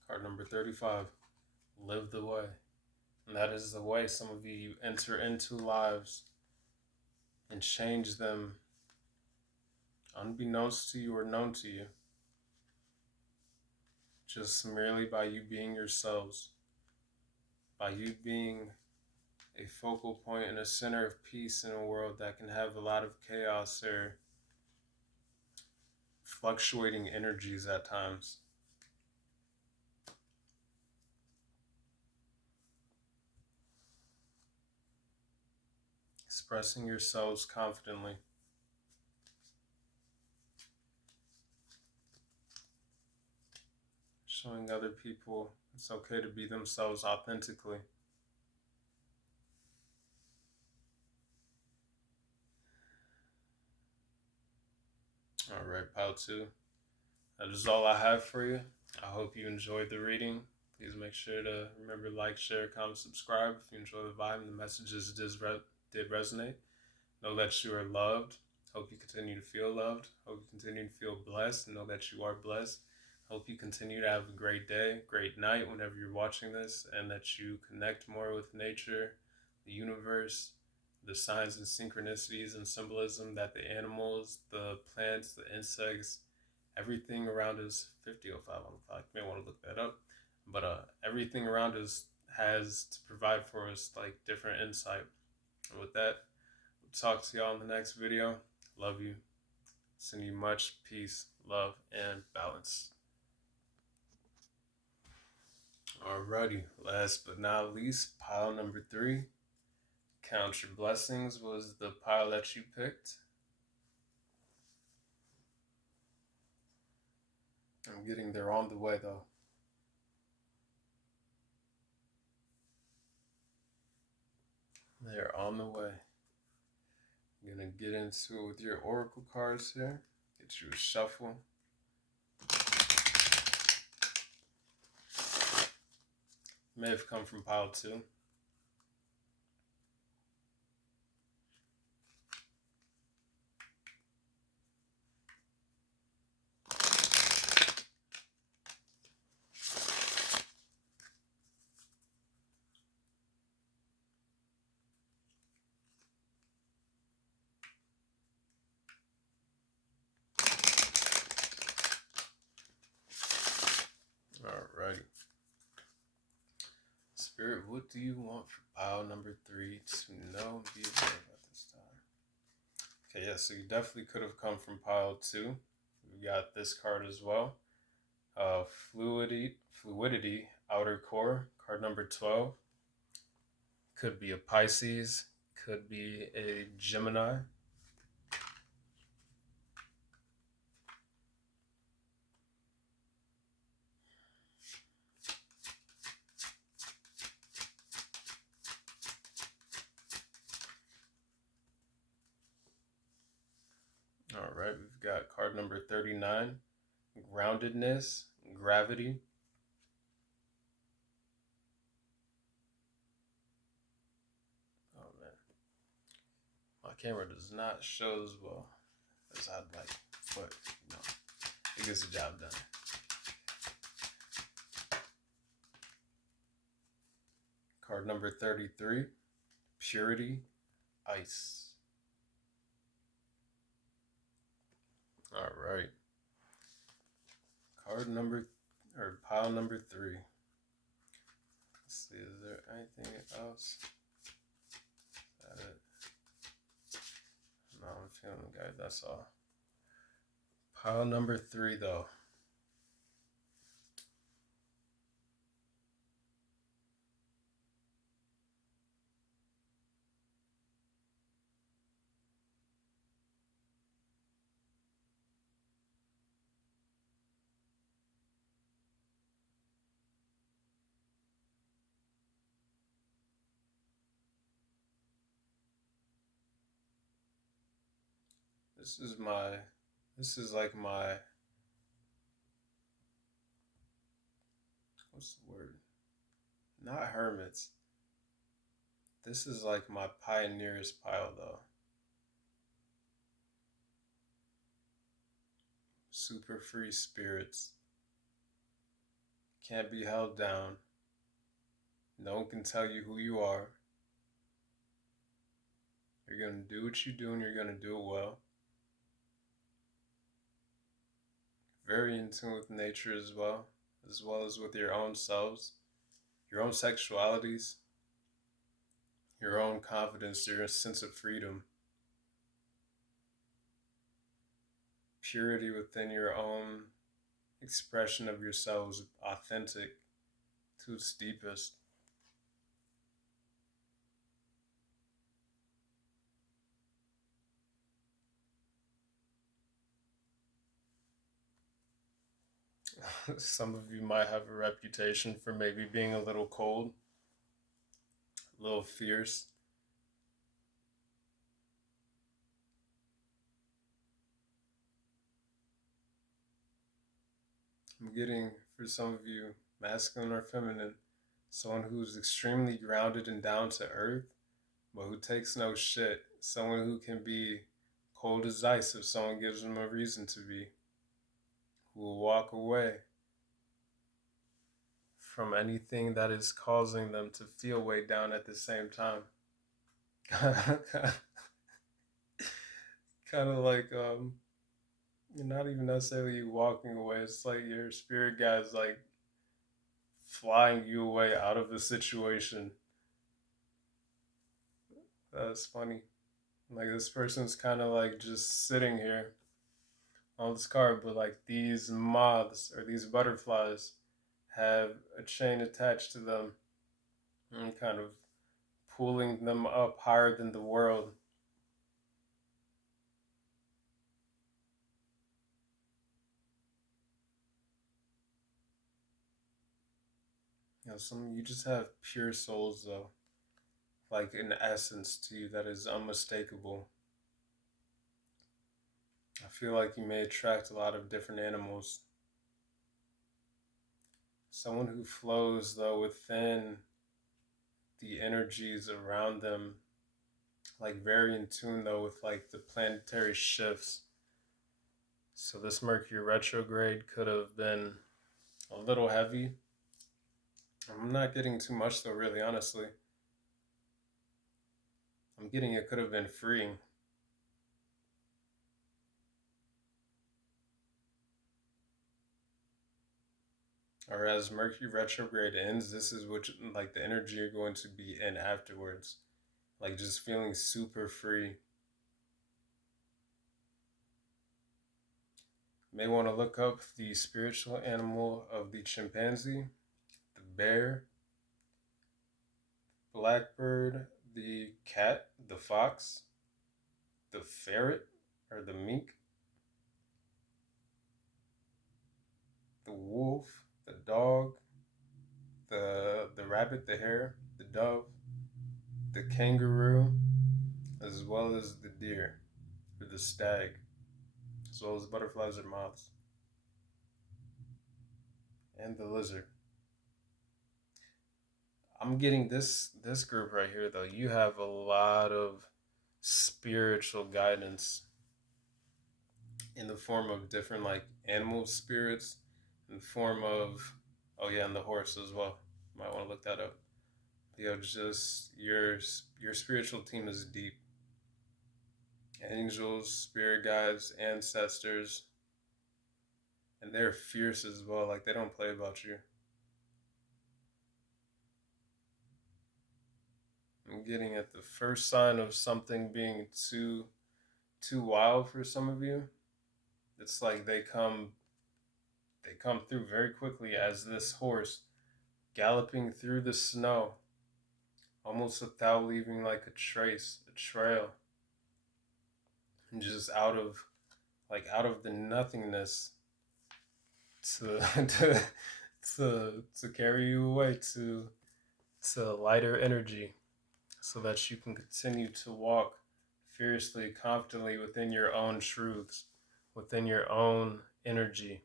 Card number 35, live the way. And that is the way some of you enter into lives and change them unbeknownst to you or known to you, just merely by you being yourselves, by you being a focal point and a center of peace in a world that can have a lot of chaos or fluctuating energies at times. Expressing yourselves confidently. Showing other people it's okay to be themselves authentically. All right, pile 2. That is all I have for you. I hope you enjoyed the reading. Please make sure to remember like, share, comment, subscribe if you enjoy the vibe and the messages did resonate. Know that you are loved. Hope you continue to feel loved. Hope you continue to feel blessed. Know that you are blessed. Hope you continue to have a great day, great night whenever you're watching this, and that you connect more with nature, the universe, the signs and synchronicities and symbolism that the animals, the plants, the insects, everything around us, 50:05 on the clock, you may want to look that up, but everything around us has to provide for us like different insight. And with that, I'll talk to y'all in the next video. Love you. Send you much peace, love, and balance. Alrighty, last but not least, pile number 3. Count your blessings was the pile that you picked. I'm getting there on the way though. They're on the way. I'm gonna get into it with your oracle cards here. Get you a shuffle. May have come from pile 2. Alrighty. Spirit, what do you want for pile number 3 to know and be aware of at this time? Okay, yeah, so you definitely could have come from pile 2. We got this card as well. Fluidity, outer core, card number 12. Could be a Pisces, could be a Gemini. All right, we've got card number 39, groundedness, gravity. Oh man, my camera does not show as well as I'd like, but you know, it gets the job done. Card number 33, purity, ice. All right. Pile number 3. Let's see, is there anything else? Is that it? No, I'm feeling the guy, that's all. Pile number 3 though. This is like my, what's the word? Not hermits. This is like my pioneers pile though. Super free spirits. Can't be held down. No one can tell you who you are. You're going to do what you do and you're going to do it well. Very in tune with nature as well as with your own selves, your own sexualities, your own confidence, your sense of freedom, purity within your own expression of yourselves, authentic to its deepest. Some of you might have a reputation for maybe being a little cold, a little fierce. I'm getting, for some of you, masculine or feminine, someone who's extremely grounded and down to earth, but who takes no shit. Someone who can be cold as ice if someone gives them a reason to be. Who will walk away from anything that is causing them to feel weighed down at the same time. Kind of like you're not even necessarily walking away. It's like your spirit guide's like flying you away out of the situation. That's funny. Like this person's kind of like just sitting here on this card, but like these moths or these butterflies have a chain attached to them and kind of pulling them up higher than the world. Some you just have pure souls though, like an essence to you that is unmistakable. I feel like you may attract a lot of different animals. Someone who flows though within the energies around them, like very in tune though with like the planetary shifts. So this Mercury retrograde could have been a little heavy. I'm not getting too much though, really, honestly. I'm getting it could have been freeing. Or as Mercury retrograde ends, this is what like the energy you're going to be in afterwards. Like just feeling super free. You may want to look up the spiritual animal of the chimpanzee, the bear, blackbird, the cat, the fox, the ferret or the mink, the wolf, the dog, the rabbit, the hare, the dove, the kangaroo, as well as the deer or the stag, as well as butterflies or moths, and the lizard. I'm getting this group right here though. You have a lot of spiritual guidance in the form of different like animal spirits, in the form of oh yeah, and the horse as well. Might want to look that up. Just your spiritual team is deep. Angels, spirit guides, ancestors, and they're fierce as well. Like they don't play about you. I'm getting at the first sign of something being too wild for some of you. It's like they come through very quickly as this horse galloping through the snow, almost without leaving like a trace, a trail, and just out of the nothingness to to to carry you away to lighter energy so that you can continue to walk fiercely, confidently within your own truths, within your own energy.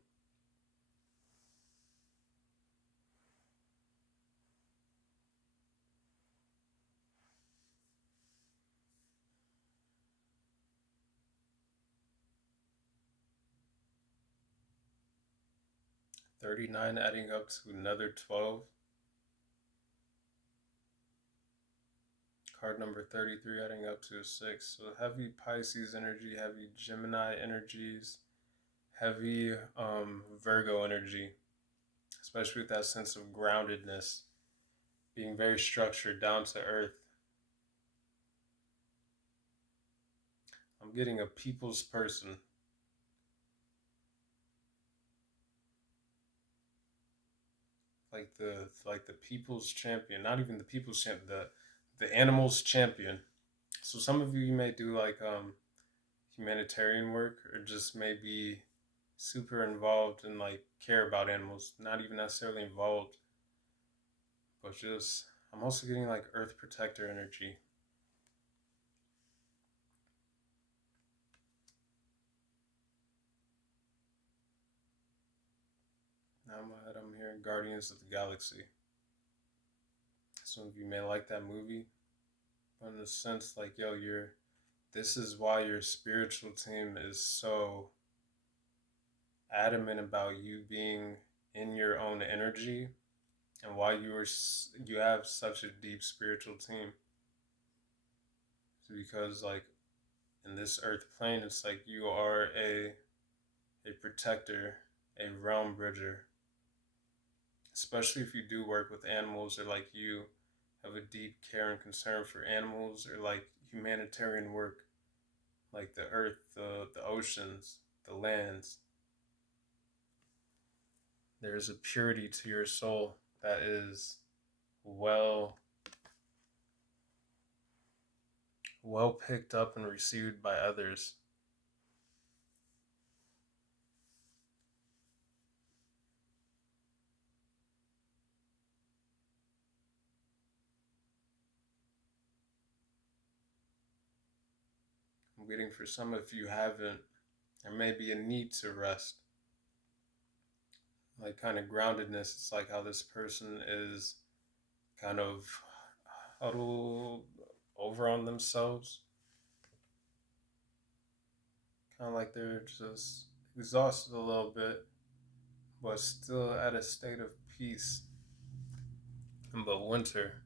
39 adding up to another 12. Card number 33 adding up to a 6. So heavy Pisces energy, heavy Gemini energies, heavy Virgo energy, especially with that sense of groundedness, being very structured, down to earth. I'm getting a people's person. Like the people's champion, not even the people's champion, the animals champion. So some of you may do like humanitarian work or just maybe super involved and like care about animals, not even necessarily involved, but just I'm also getting like earth protector energy. Now I'm hearing Guardians of the Galaxy. Some of you may like that movie, but in a sense, like this is why your spiritual team is so adamant about you being in your own energy and why you have such a deep spiritual team. because like in this earth plane, it's like you are a protector, a realm bridger, especially if you do work with animals or like you have a deep care and concern for animals or like humanitarian work, like the earth, the oceans, the lands. There's a purity to your soul that is well well picked up and received by others. I'm waiting for some if you haven't. There may be a need to rest, like kind of groundedness. It's like how this person is kind of huddled over on themselves, kind of like they're just exhausted a little bit, but still at a state of peace. But winter,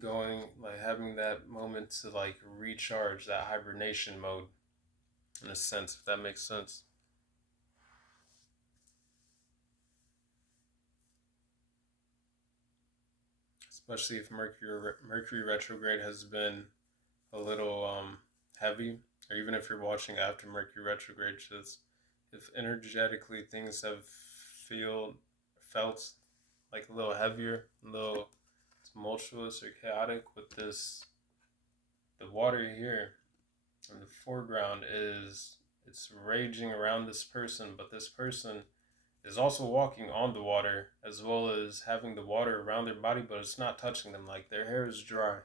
going like having that moment to like recharge, that hibernation mode, in a sense, if that makes sense. Especially if Mercury retrograde has been a little heavy, or even if you're watching after Mercury retrograde, just if energetically things have feel felt like a little heavier, a little tumultuous or chaotic with this, the water here in the foreground is it's raging around this person, but this person is also walking on the water as well as having the water around their body, but it's not touching them. Like their hair is dry,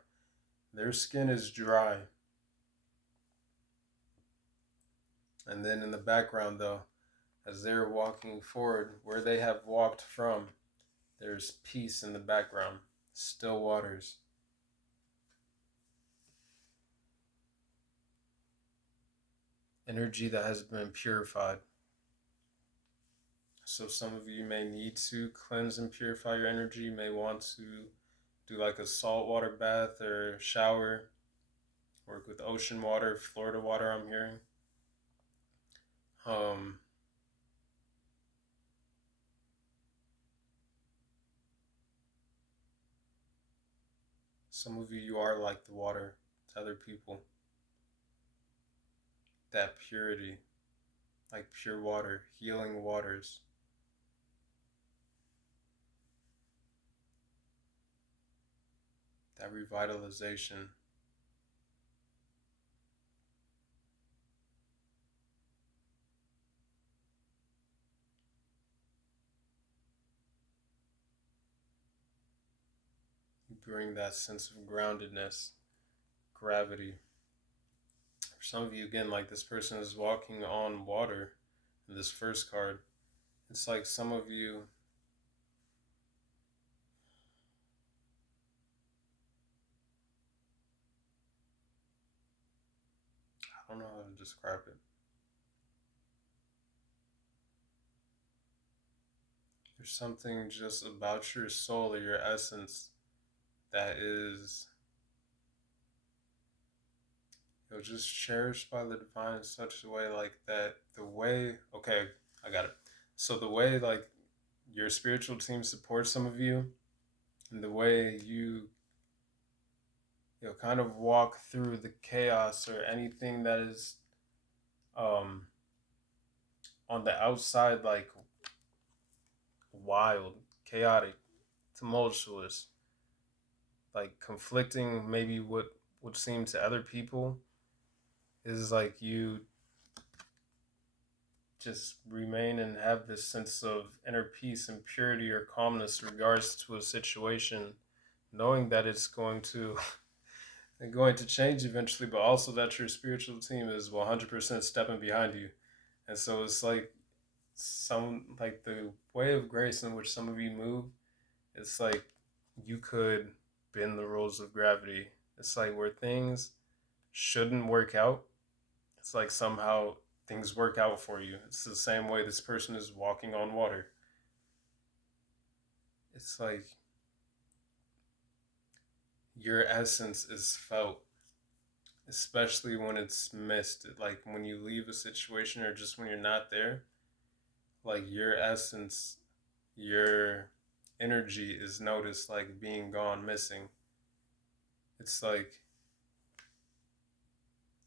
their skin is dry. And then in the background, though, as they're walking forward, where they have walked from, there's peace in the background, still waters, energy that has been purified. So some of you may need to cleanse and purify your energy. You may want to do like a saltwater bath or shower, work with ocean water, Florida water, I'm hearing. Um, some of you are like the water to other people. That purity, like pure water, healing waters. That revitalization. You bring that sense of groundedness, gravity. For some of you, again, like this person is walking on water in this first card. It's like some of you, I don't know how to describe it. There's something just about your soul or your essence that is, just cherished by the divine in such a way like that. The way, okay, I got it. So the way like your spiritual team supports some of you, and the way kind of walk through the chaos or anything that is um on the outside, like wild, chaotic, tumultuous, like conflicting, maybe what would seem to other people is like you just remain and have this sense of inner peace and purity or calmness in regards to a situation, knowing that it's going to going to change eventually, but also that your spiritual team is 100% stepping behind you. And so it's like some like the way of grace in which some of you move, it's like you could bend the rules of gravity. It's like where things shouldn't work out, it's like somehow things work out for you. It's the same way this person is walking on water. It's like your essence is felt especially when it's missed. Like when you leave a situation or just when you're not there, like your essence, your energy is noticed like being gone, missing. It's like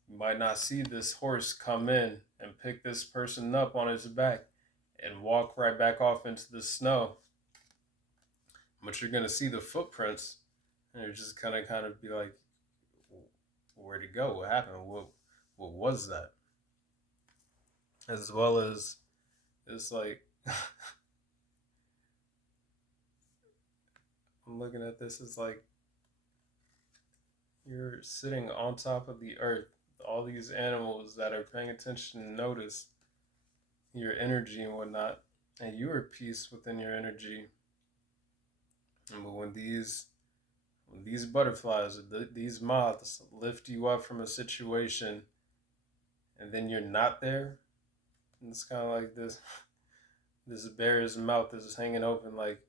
you might not see this horse come in and pick this person up on his back and walk right back off into the snow, but you're gonna see the footprints, and you're just gonna kind of be like, "Where'd it go? What happened? What was that?" As well as it's like I'm looking at this. It's like you're sitting on top of the earth, all these animals that are paying attention and notice your energy and whatnot, and you are at peace within your energy. But when these butterflies or these moths lift you up from a situation, and then you're not there, and it's kind of like this bear's mouth is hanging open, like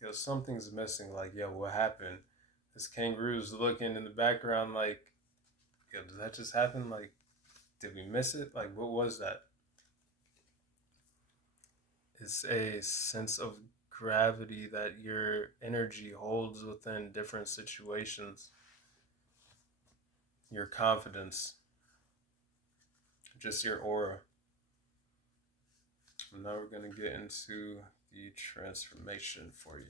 yo, something's missing. Like yo, what happened? This kangaroo's looking in the background, like yo, did that just happen? Like, did we miss it? Like, what was that? It's a sense of gravity that your energy holds within different situations, your confidence, just your aura. And now we're going to get into the transformation for you.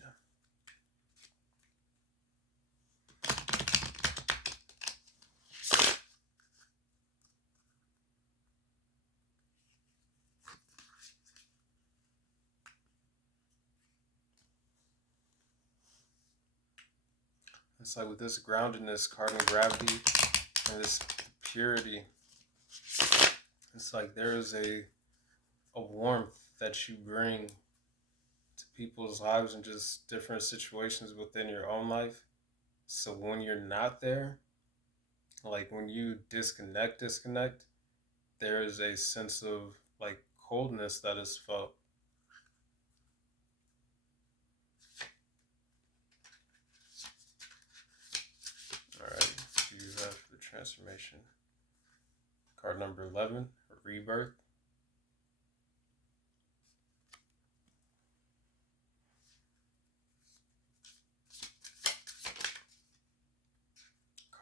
It's like with this groundedness, card and gravity, and this purity, it's like there is a warmth that you bring to people's lives and just different situations within your own life. So when you're not there, like when you disconnect, there is a sense of like coldness that is felt. All right, you have the transformation. Card number 11, rebirth.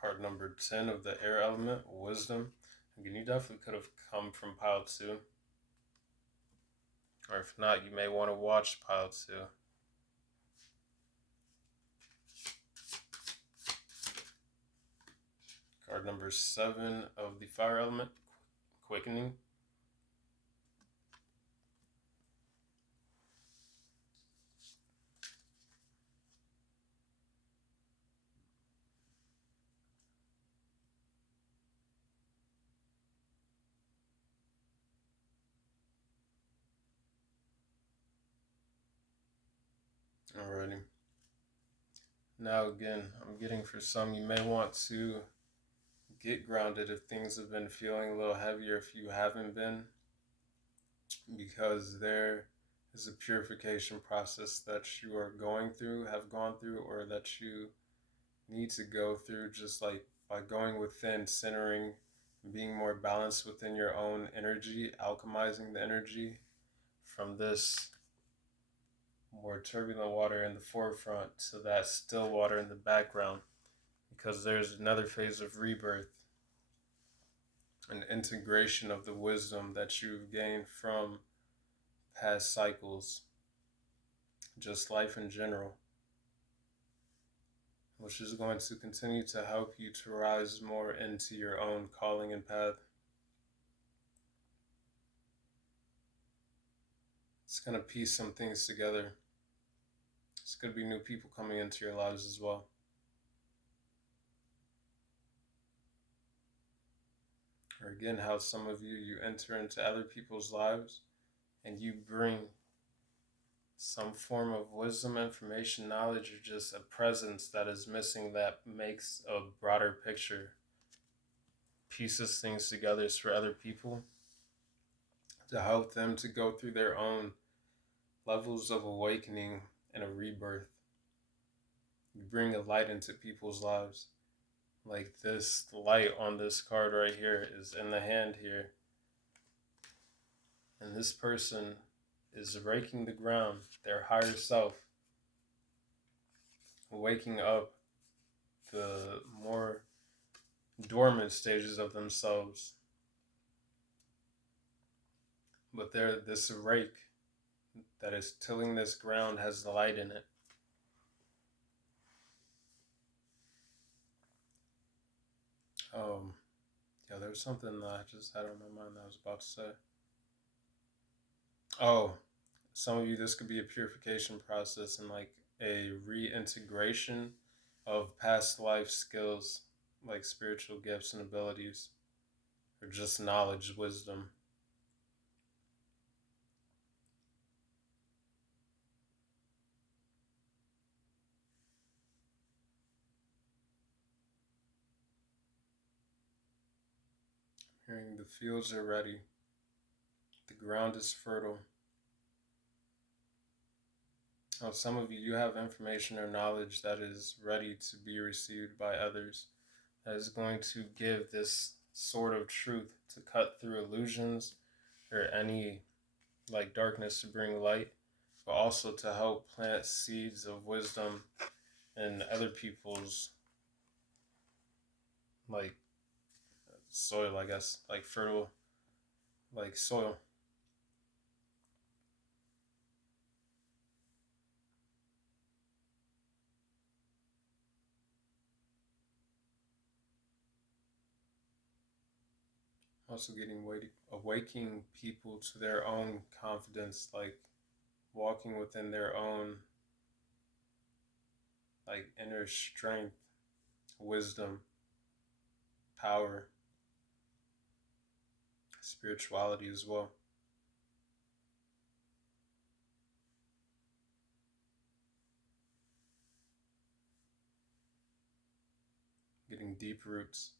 Card number 10 of the air element, wisdom. Again, you definitely could have come from pile 2. Or if not, you may want to watch pile 2. Card number 7 of the fire element, quickening. Alrighty. Now again, I'm getting for some, you may want to get grounded if things have been feeling a little heavier if you haven't been, because there is a purification process that you are going through, have gone through, or that you need to go through, just like by going within, centering, being more balanced within your own energy, alchemizing the energy from this more turbulent water in the forefront to that still water in the background, because there's another phase of rebirth, an integration of the wisdom that you've gained from past cycles, just life in general, which is going to continue to help you to rise more into your own calling and path. It's going to piece some things together. It's going to be new people coming into your lives as well. Or again, how some of you enter into other people's lives and you bring some form of wisdom, information, knowledge, or just a presence that is missing that makes a broader picture, pieces things together for other people to help them to go through their own levels of awakening and a rebirth. You bring a light into people's lives. Like this light on this card right here is in the hand here. And this person is raking the ground, their higher self, waking up the more dormant stages of themselves. But this rake that is tilling this ground has the light in it. Yeah, there was something that I just had on my mind that I was about to say. Oh, some of you, this could be a purification process and like a reintegration of past life skills, like spiritual gifts and abilities, or just knowledge, wisdom. Hearing the fields are ready, the ground is fertile. Oh, some of you, you have information or knowledge that is ready to be received by others, that is going to give this sort of truth to cut through illusions or any like darkness to bring light, but also to help plant seeds of wisdom in other people's like soil, I guess, like fertile, like soil. Also getting awaking people to their own confidence, like walking within their own like inner strength, wisdom, power, spirituality as well. Getting deep roots.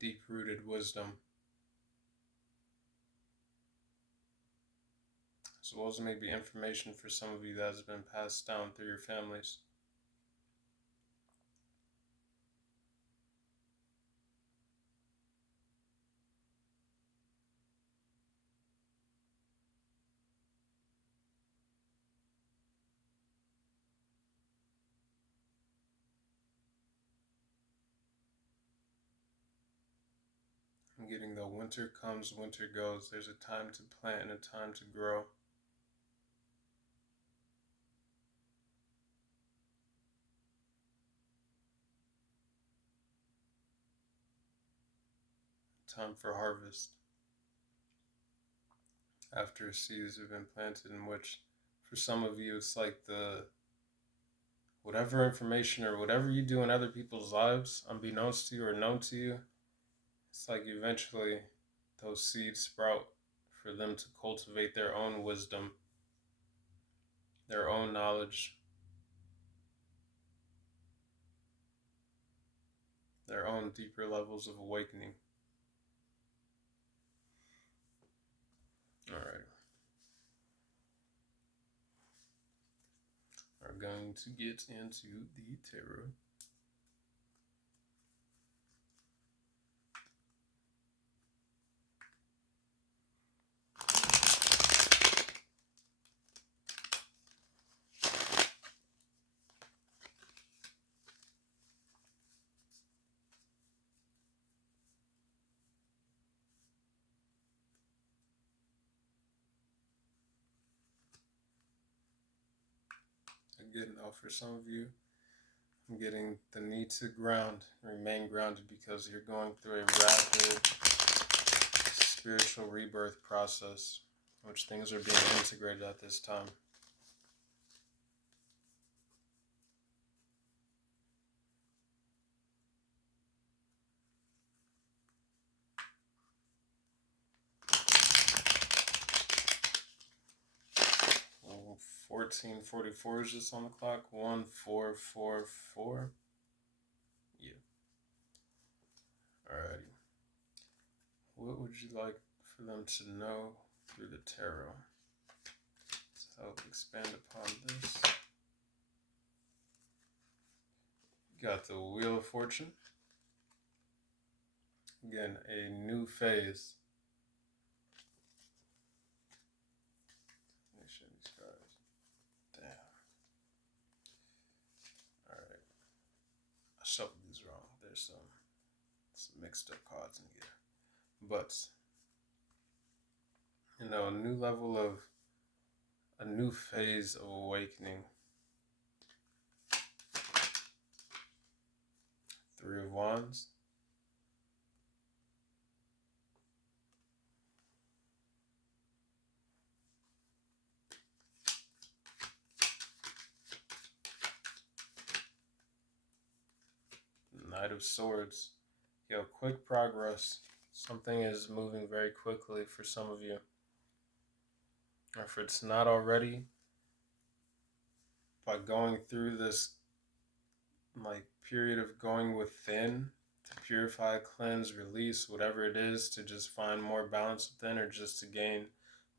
Deep rooted wisdom, as well as maybe information for some of you that has been passed down through your families. I'm getting the winter comes, winter goes. There's a time to plant and a time to grow. Time for harvest. After seeds have been planted, in which for some of you it's like the whatever information or whatever you do in other people's lives, unbeknownst to you or known to you, it's like eventually those seeds sprout for them to cultivate their own wisdom, their own knowledge, their own deeper levels of awakening. All right. We're going to get into the tarot. Again, though, for some of you, I'm getting the need to ground, remain grounded, because you're going through a rapid spiritual rebirth process, which things are being integrated at this time. Oh, 1444 is just on the clock. 1444. Yeah. Alrighty. What would you like for them to know through the tarot to help expand upon this. Got the Wheel of Fortune. Again, a new phase. Make sure these cards. Damn. Alright. I shuffled these wrong. There's some mixed up cards in here. But, you know, a new phase of awakening. Three of Wands. Knight of Swords. Yo, quick progress. Something is moving very quickly for some of you. Or if it's not already, by going through this period of going within to purify, cleanse, release, whatever it is, to just find more balance within, or just to gain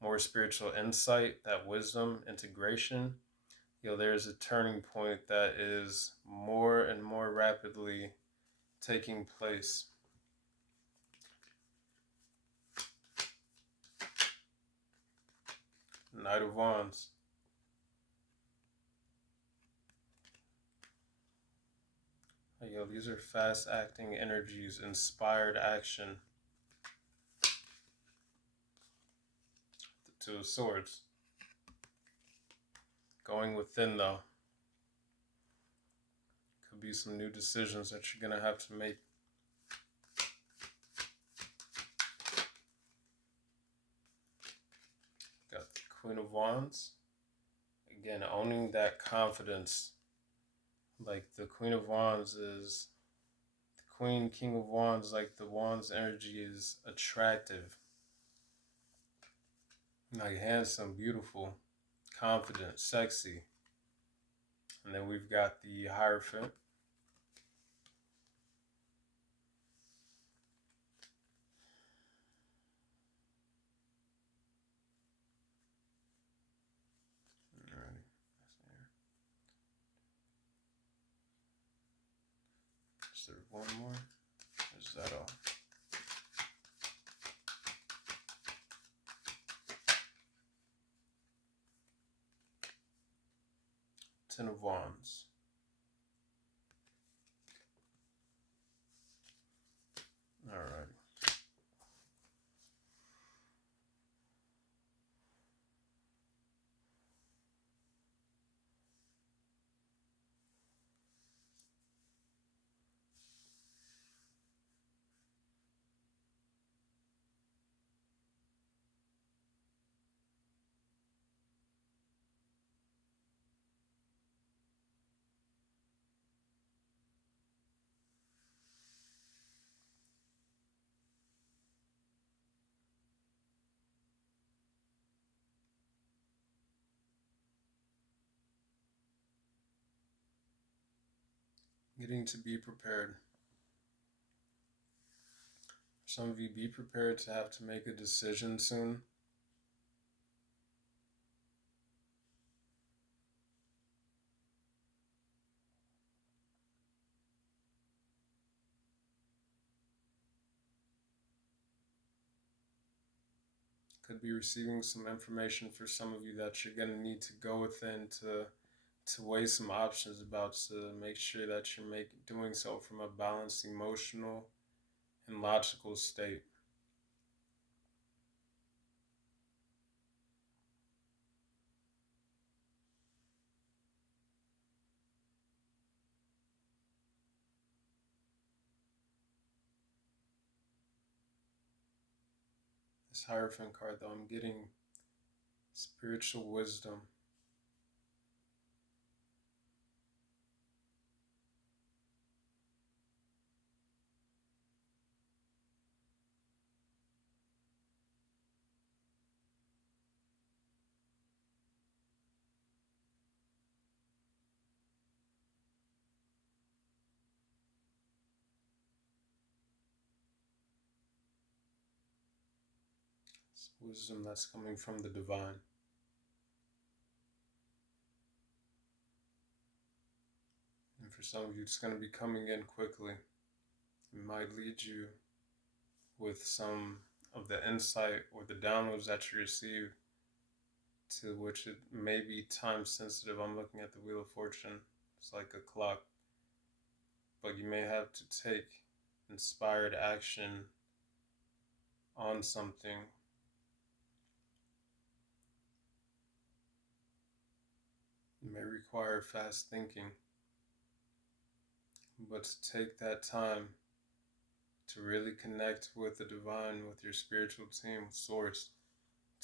more spiritual insight, that wisdom, integration. There's a turning point that is more and more rapidly taking place. Knight of Wands. These are fast-acting energies, inspired action. The Two of Swords. Going within, though. Could be some new decisions that you're going to have to make. Got the Queen of Wands. Again, owning that confidence. Like the Queen of Wands is the Queen, King of Wands, like the Wands energy is attractive. Like handsome, beautiful, confident, sexy. And then we've got the Hierophant. Is there one more? Is that all? Ten of Wands. All right. Getting to be prepared. Some of you, be prepared to have to make a decision soon. Could be receiving some information for some of you that you're going to need to go within to weigh some options about, to make sure that you're doing so from a balanced emotional and logical state. This Hierophant card, though, I'm getting spiritual wisdom. It's wisdom that's coming from the divine. And for some of you, it's going to be coming in quickly. It might lead you with some of the insight or the downloads that you receive, to which it may be time sensitive. I'm looking at the Wheel of Fortune. It's like a clock. But you may have to take inspired action on something. It may require fast thinking. But to take that time to really connect with the divine, with your spiritual team, with Source,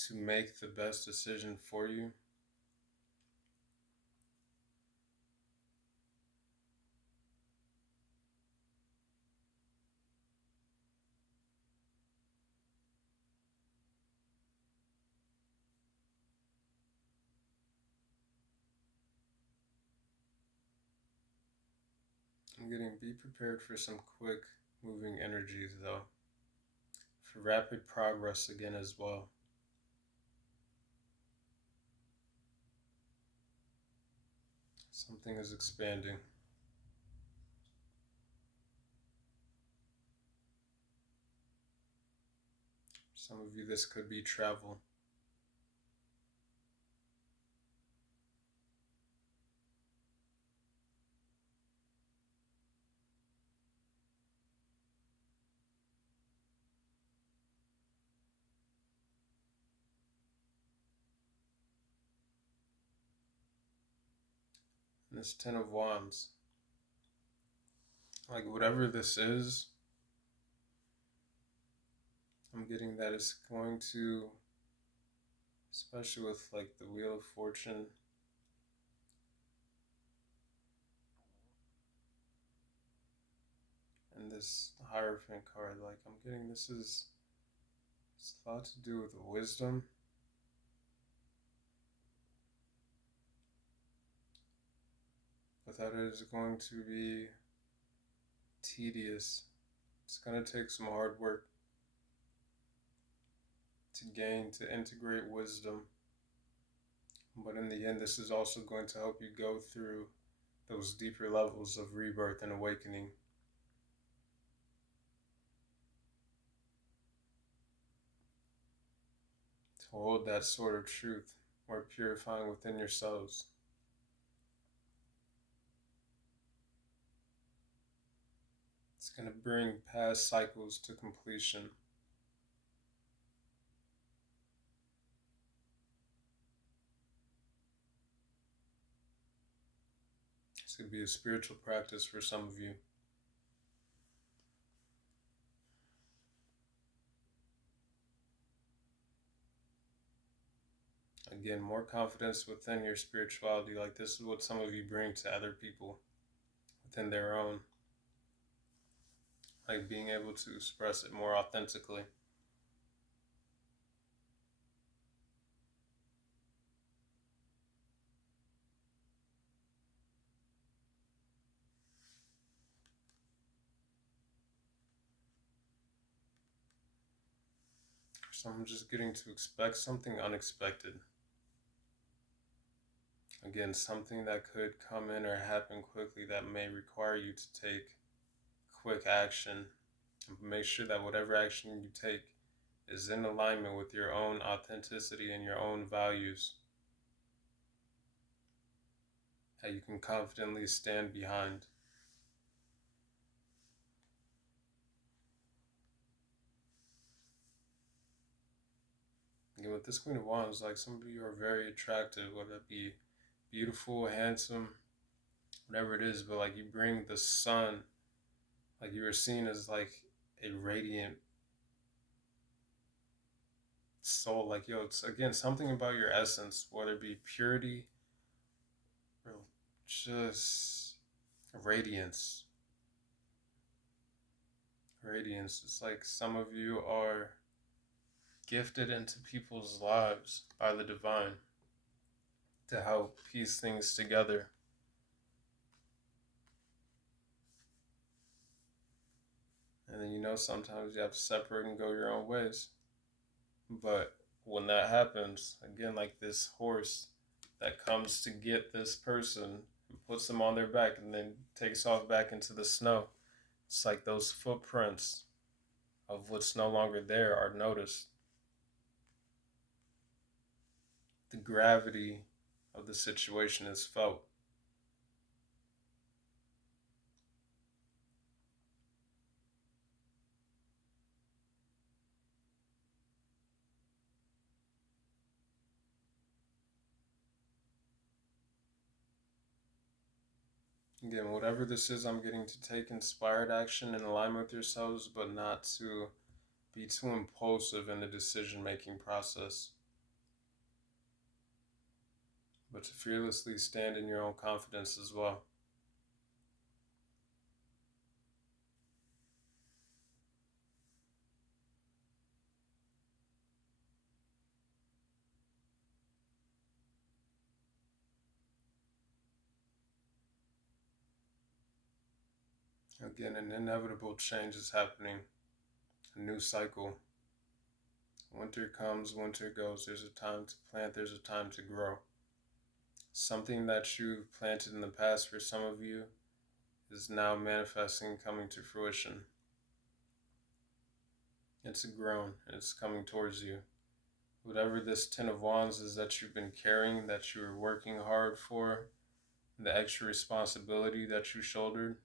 to make the best decision for you. I'm getting be prepared for some quick moving energies though. For rapid progress again as well. Something is expanding. Some of you, this could be travel. And this Ten of Wands, like whatever this is, I'm getting that it's going to, especially with like the Wheel of Fortune, and this Hierophant card, like I'm getting this is, it's a lot to do with wisdom. But that is going to be tedious. It's going to take some hard work to gain, to integrate wisdom. But in the end, this is also going to help you go through those deeper levels of rebirth and awakening. To hold that sort of truth or purifying within yourselves. It's going to bring past cycles to completion. This could be a spiritual practice for some of you. Again, more confidence within your spirituality. Like this is what some of you bring to other people within their own. Like being able to express it more authentically. So I'm just getting to expect something unexpected. Again, something that could come in or happen quickly that may require you to take quick action. And make sure that whatever action you take is in alignment with your own authenticity and your own values. That you can confidently stand behind. Again, with this Queen of Wands, like some of you are very attractive, whether it be beautiful, handsome, whatever it is, but like you bring the sun, like you are seen as like a radiant soul. Like, yo, it's again something about your essence, whether it be purity or just radiance. Radiance. It's like some of you are gifted into people's lives by the divine to help piece things together. And then, you know, sometimes you have to separate and go your own ways. But when that happens, again, like this horse that comes to get this person and puts them on their back and then takes off back into the snow, it's like those footprints of what's no longer there are noticed. The gravity of the situation is felt. Again, whatever this is, I'm getting to take inspired action in alignment with yourselves, but not to be too impulsive in the decision making process, but to fearlessly stand in your own confidence as well. Again, an inevitable change is happening, a new cycle. Winter comes, winter goes. There's a time to plant, there's a time to grow. Something that you planted in the past for some of you is now manifesting, coming to fruition. It's grown, it's coming towards you. Whatever this Ten of Wands is that you've been carrying, that you're working hard for, the extra responsibility that you shouldered,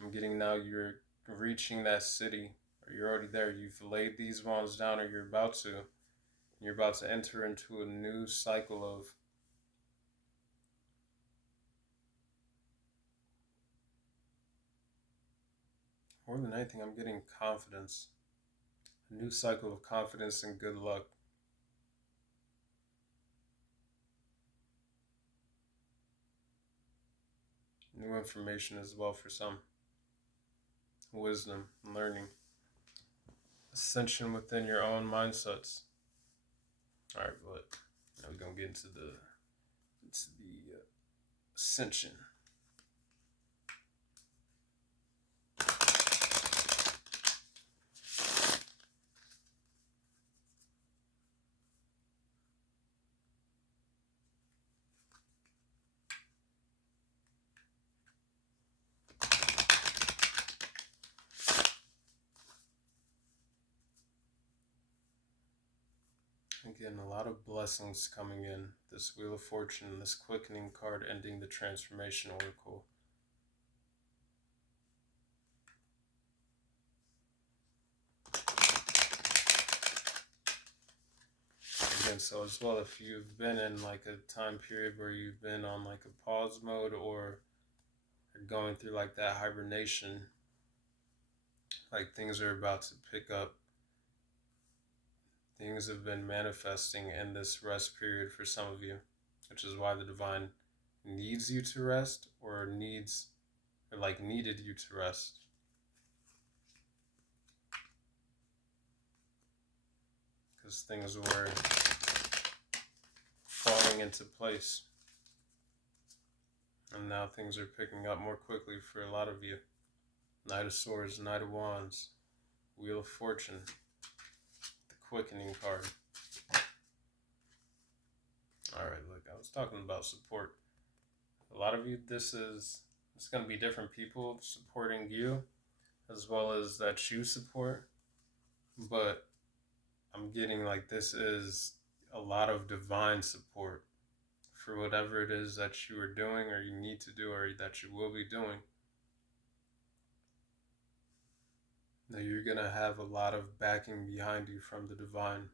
I'm getting now you're reaching that city, or you're already there. You've laid these wands down, or you're about to. You're about to enter into a new cycle of more than anything, I'm getting confidence. A new cycle of confidence and good luck. New information as well for some. Wisdom, learning, ascension within your own mindsets. All right, but now we're gonna get into the ascension. Again, a lot of blessings coming in. This Wheel of Fortune, this quickening card ending the transformation oracle. Again, so as well, if you've been in like a time period where you've been on like a pause mode or going through like that hibernation, like things are about to pick up. Things have been manifesting in this rest period for some of you, which is why the divine needs you to rest or needed you to rest. Because things were falling into place. And now things are picking up more quickly for a lot of you. Knight of Swords, Knight of Wands, Wheel of Fortune, the Quickening card. Alright, look, I was talking about support. A lot of you, it's going to be different people supporting you, as well as that you support. But I'm getting like this is a lot of divine support for whatever it is that you are doing or you need to do or that you will be doing. Now you're going to have a lot of backing behind you from the divine.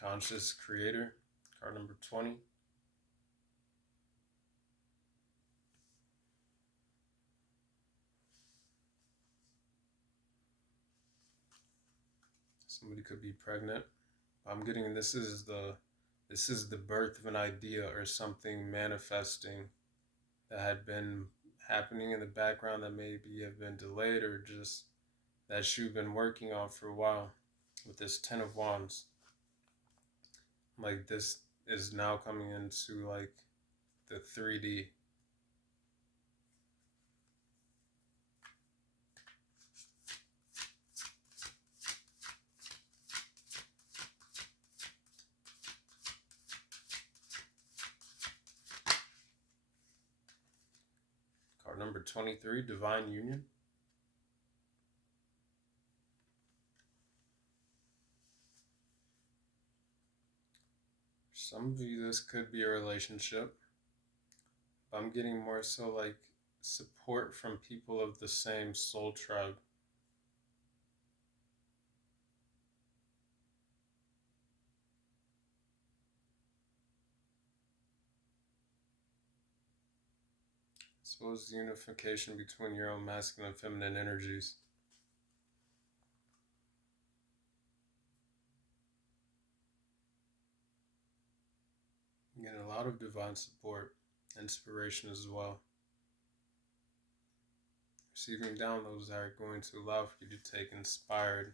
Conscious Creator, card number 20. Somebody could be pregnant. I'm getting this is the birth of an idea or something manifesting that had been happening in the background that maybe have been delayed or just that you've been working on for a while. With this Ten of Wands, like this is now coming into like the 3D. 23, divine union. For some of you, this could be a relationship. I'm getting more so like support from people of the same soul tribe. I suppose the unification between your own masculine and feminine energies. You get a lot of divine support, inspiration as well. Receiving downloads that are going to allow for you to take inspired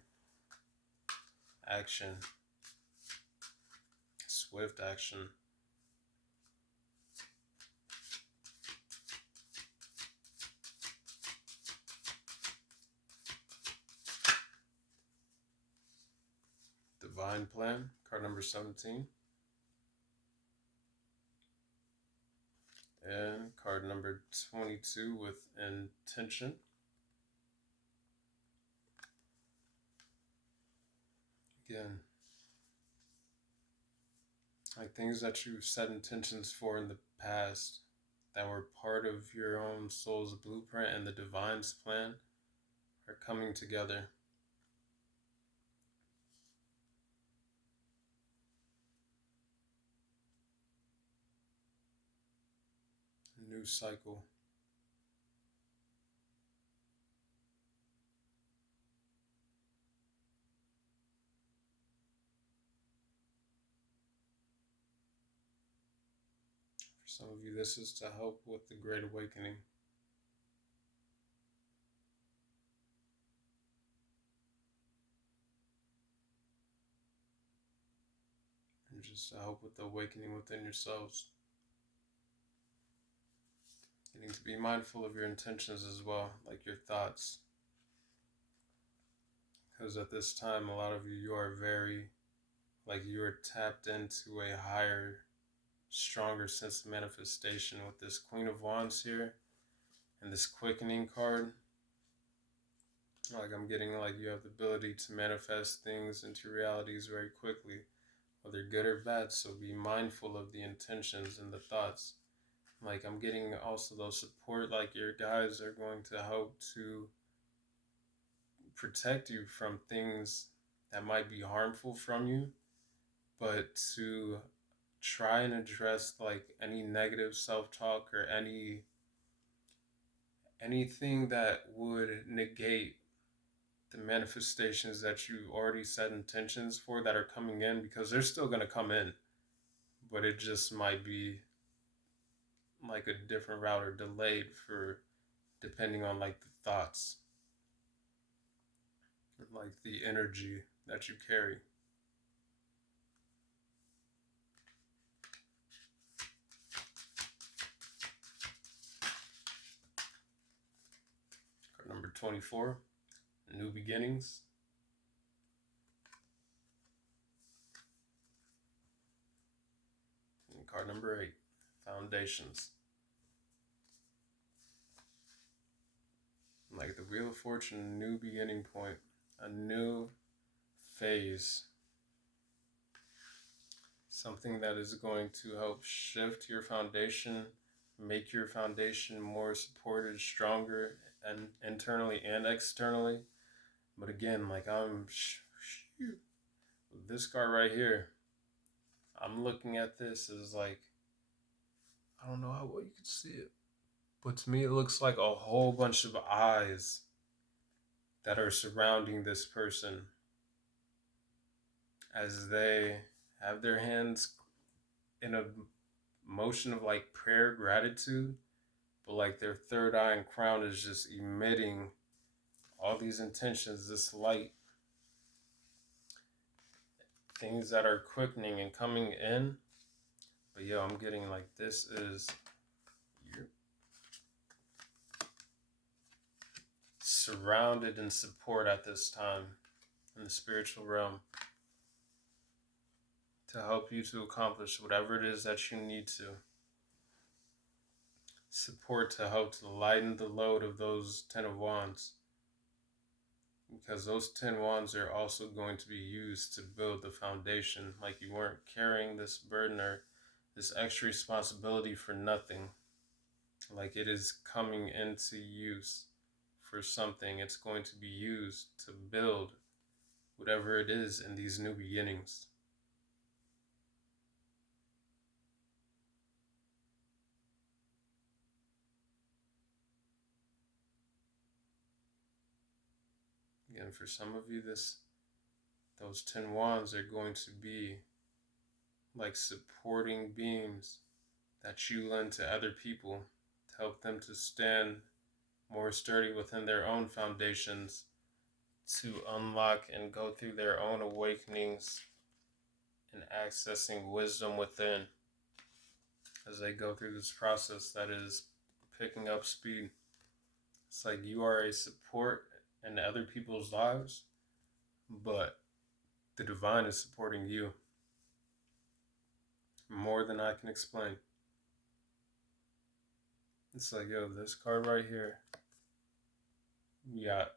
action, swift action. Divine plan, card number 17. And card number 22 with intention. Again, like things that you've set intentions for in the past that were part of your own soul's blueprint and the divine's plan are coming together. A new cycle. For some of you, this is to help with the Great Awakening. And just to help with the awakening within yourselves. Getting to be mindful of your intentions as well, like your thoughts. Because at this time, a lot of you are very, like you are tapped into a higher, stronger sense of manifestation with this Queen of Wands here and this quickening card. Like I'm getting like you have the ability to manifest things into realities very quickly, whether good or bad. So be mindful of the intentions and the thoughts. Like I'm getting also those support, like your guides are going to help to protect you from things that might be harmful from you, but to try and address like any negative self-talk or anything that would negate the manifestations that you already set intentions for that are coming in, because they're still going to come in, but it just might be like a different route or delayed for depending on like the thoughts, like the energy that you carry. Card number 24, new beginnings. And card number 8, foundations. Like the Wheel of Fortune, a new beginning point, a new phase. Something that is going to help shift your foundation, make your foundation more supported, stronger, and internally and externally. But again, like this card right here, I'm looking at this as like, I don't know how well you can see it, but to me it looks like a whole bunch of eyes that are surrounding this person as they have their hands in a motion of like prayer, gratitude, but like their third eye and crown is just emitting all these intentions, this light, things that are quickening and coming in. But yo, I'm getting like this is surrounded in support at this time in the spiritual realm to help you to accomplish whatever it is that you need to. support to help to lighten the load of those 10 of wands, because those 10 wands are also going to be used to build the foundation. Like, you weren't carrying this burden or this extra responsibility for nothing. Like, it is coming into use for something. It's going to be used to build whatever it is in these new beginnings. Again, for some of you, those 10 wands are going to be like supporting beams that you lend to other people to help them to stand more sturdy within their own foundations, to unlock and go through their own awakenings and accessing wisdom within as they go through this process that is picking up speed. It's like you are a support in other people's lives, but the divine is supporting you more than I can explain. It's like, yo, this card right here, you got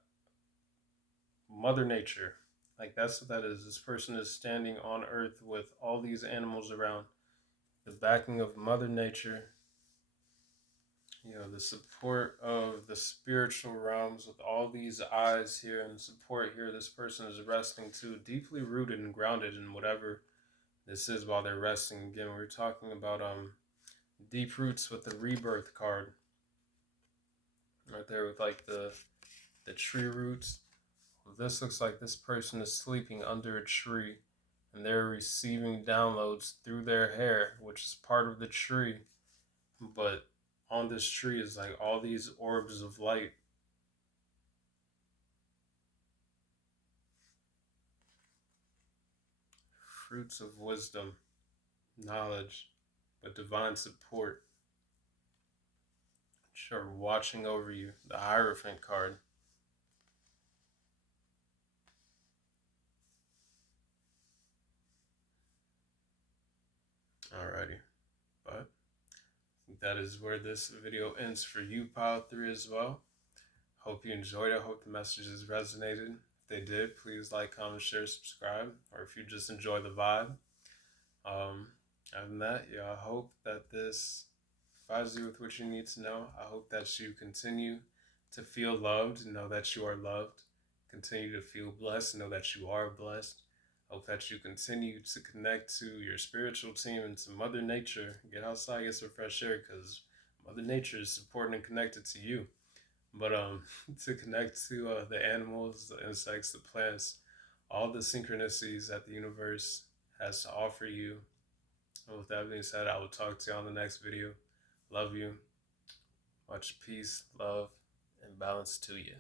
Mother Nature. Like, that's what that is. This person is standing on Earth with all these animals around. The backing of Mother Nature, the support of the spiritual realms with all these eyes here and support here. This person is resting too, deeply rooted and grounded in whatever this is while they're resting. Again, we're talking about deep roots with the rebirth card right there with like the tree roots. Well, this looks like this person is sleeping under a tree and they're receiving downloads through their hair, which is part of the tree. But on this tree is like all these orbs of light. Fruits of wisdom, knowledge, but divine support, which are watching over you. The Hierophant card. Alrighty, but that is where this video ends for you, Pile 3, as well. Hope you enjoyed it. Hope the messages resonated. If they did, please like, comment, share, subscribe. Or if you just enjoy the vibe. Other than that, I hope that this provides you with what you need to know. I hope that you continue to feel loved, know that you are loved. Continue to feel blessed, know that you are blessed. Hope that you continue to connect to your spiritual team and to Mother Nature. Get outside, get some fresh air, because Mother Nature is supporting and connected to you. But to connect to the animals, the insects, the plants, all the synchronicities that the universe has to offer you. And with that being said, I will talk to you on the next video. Love you. Much peace, love, and balance to you.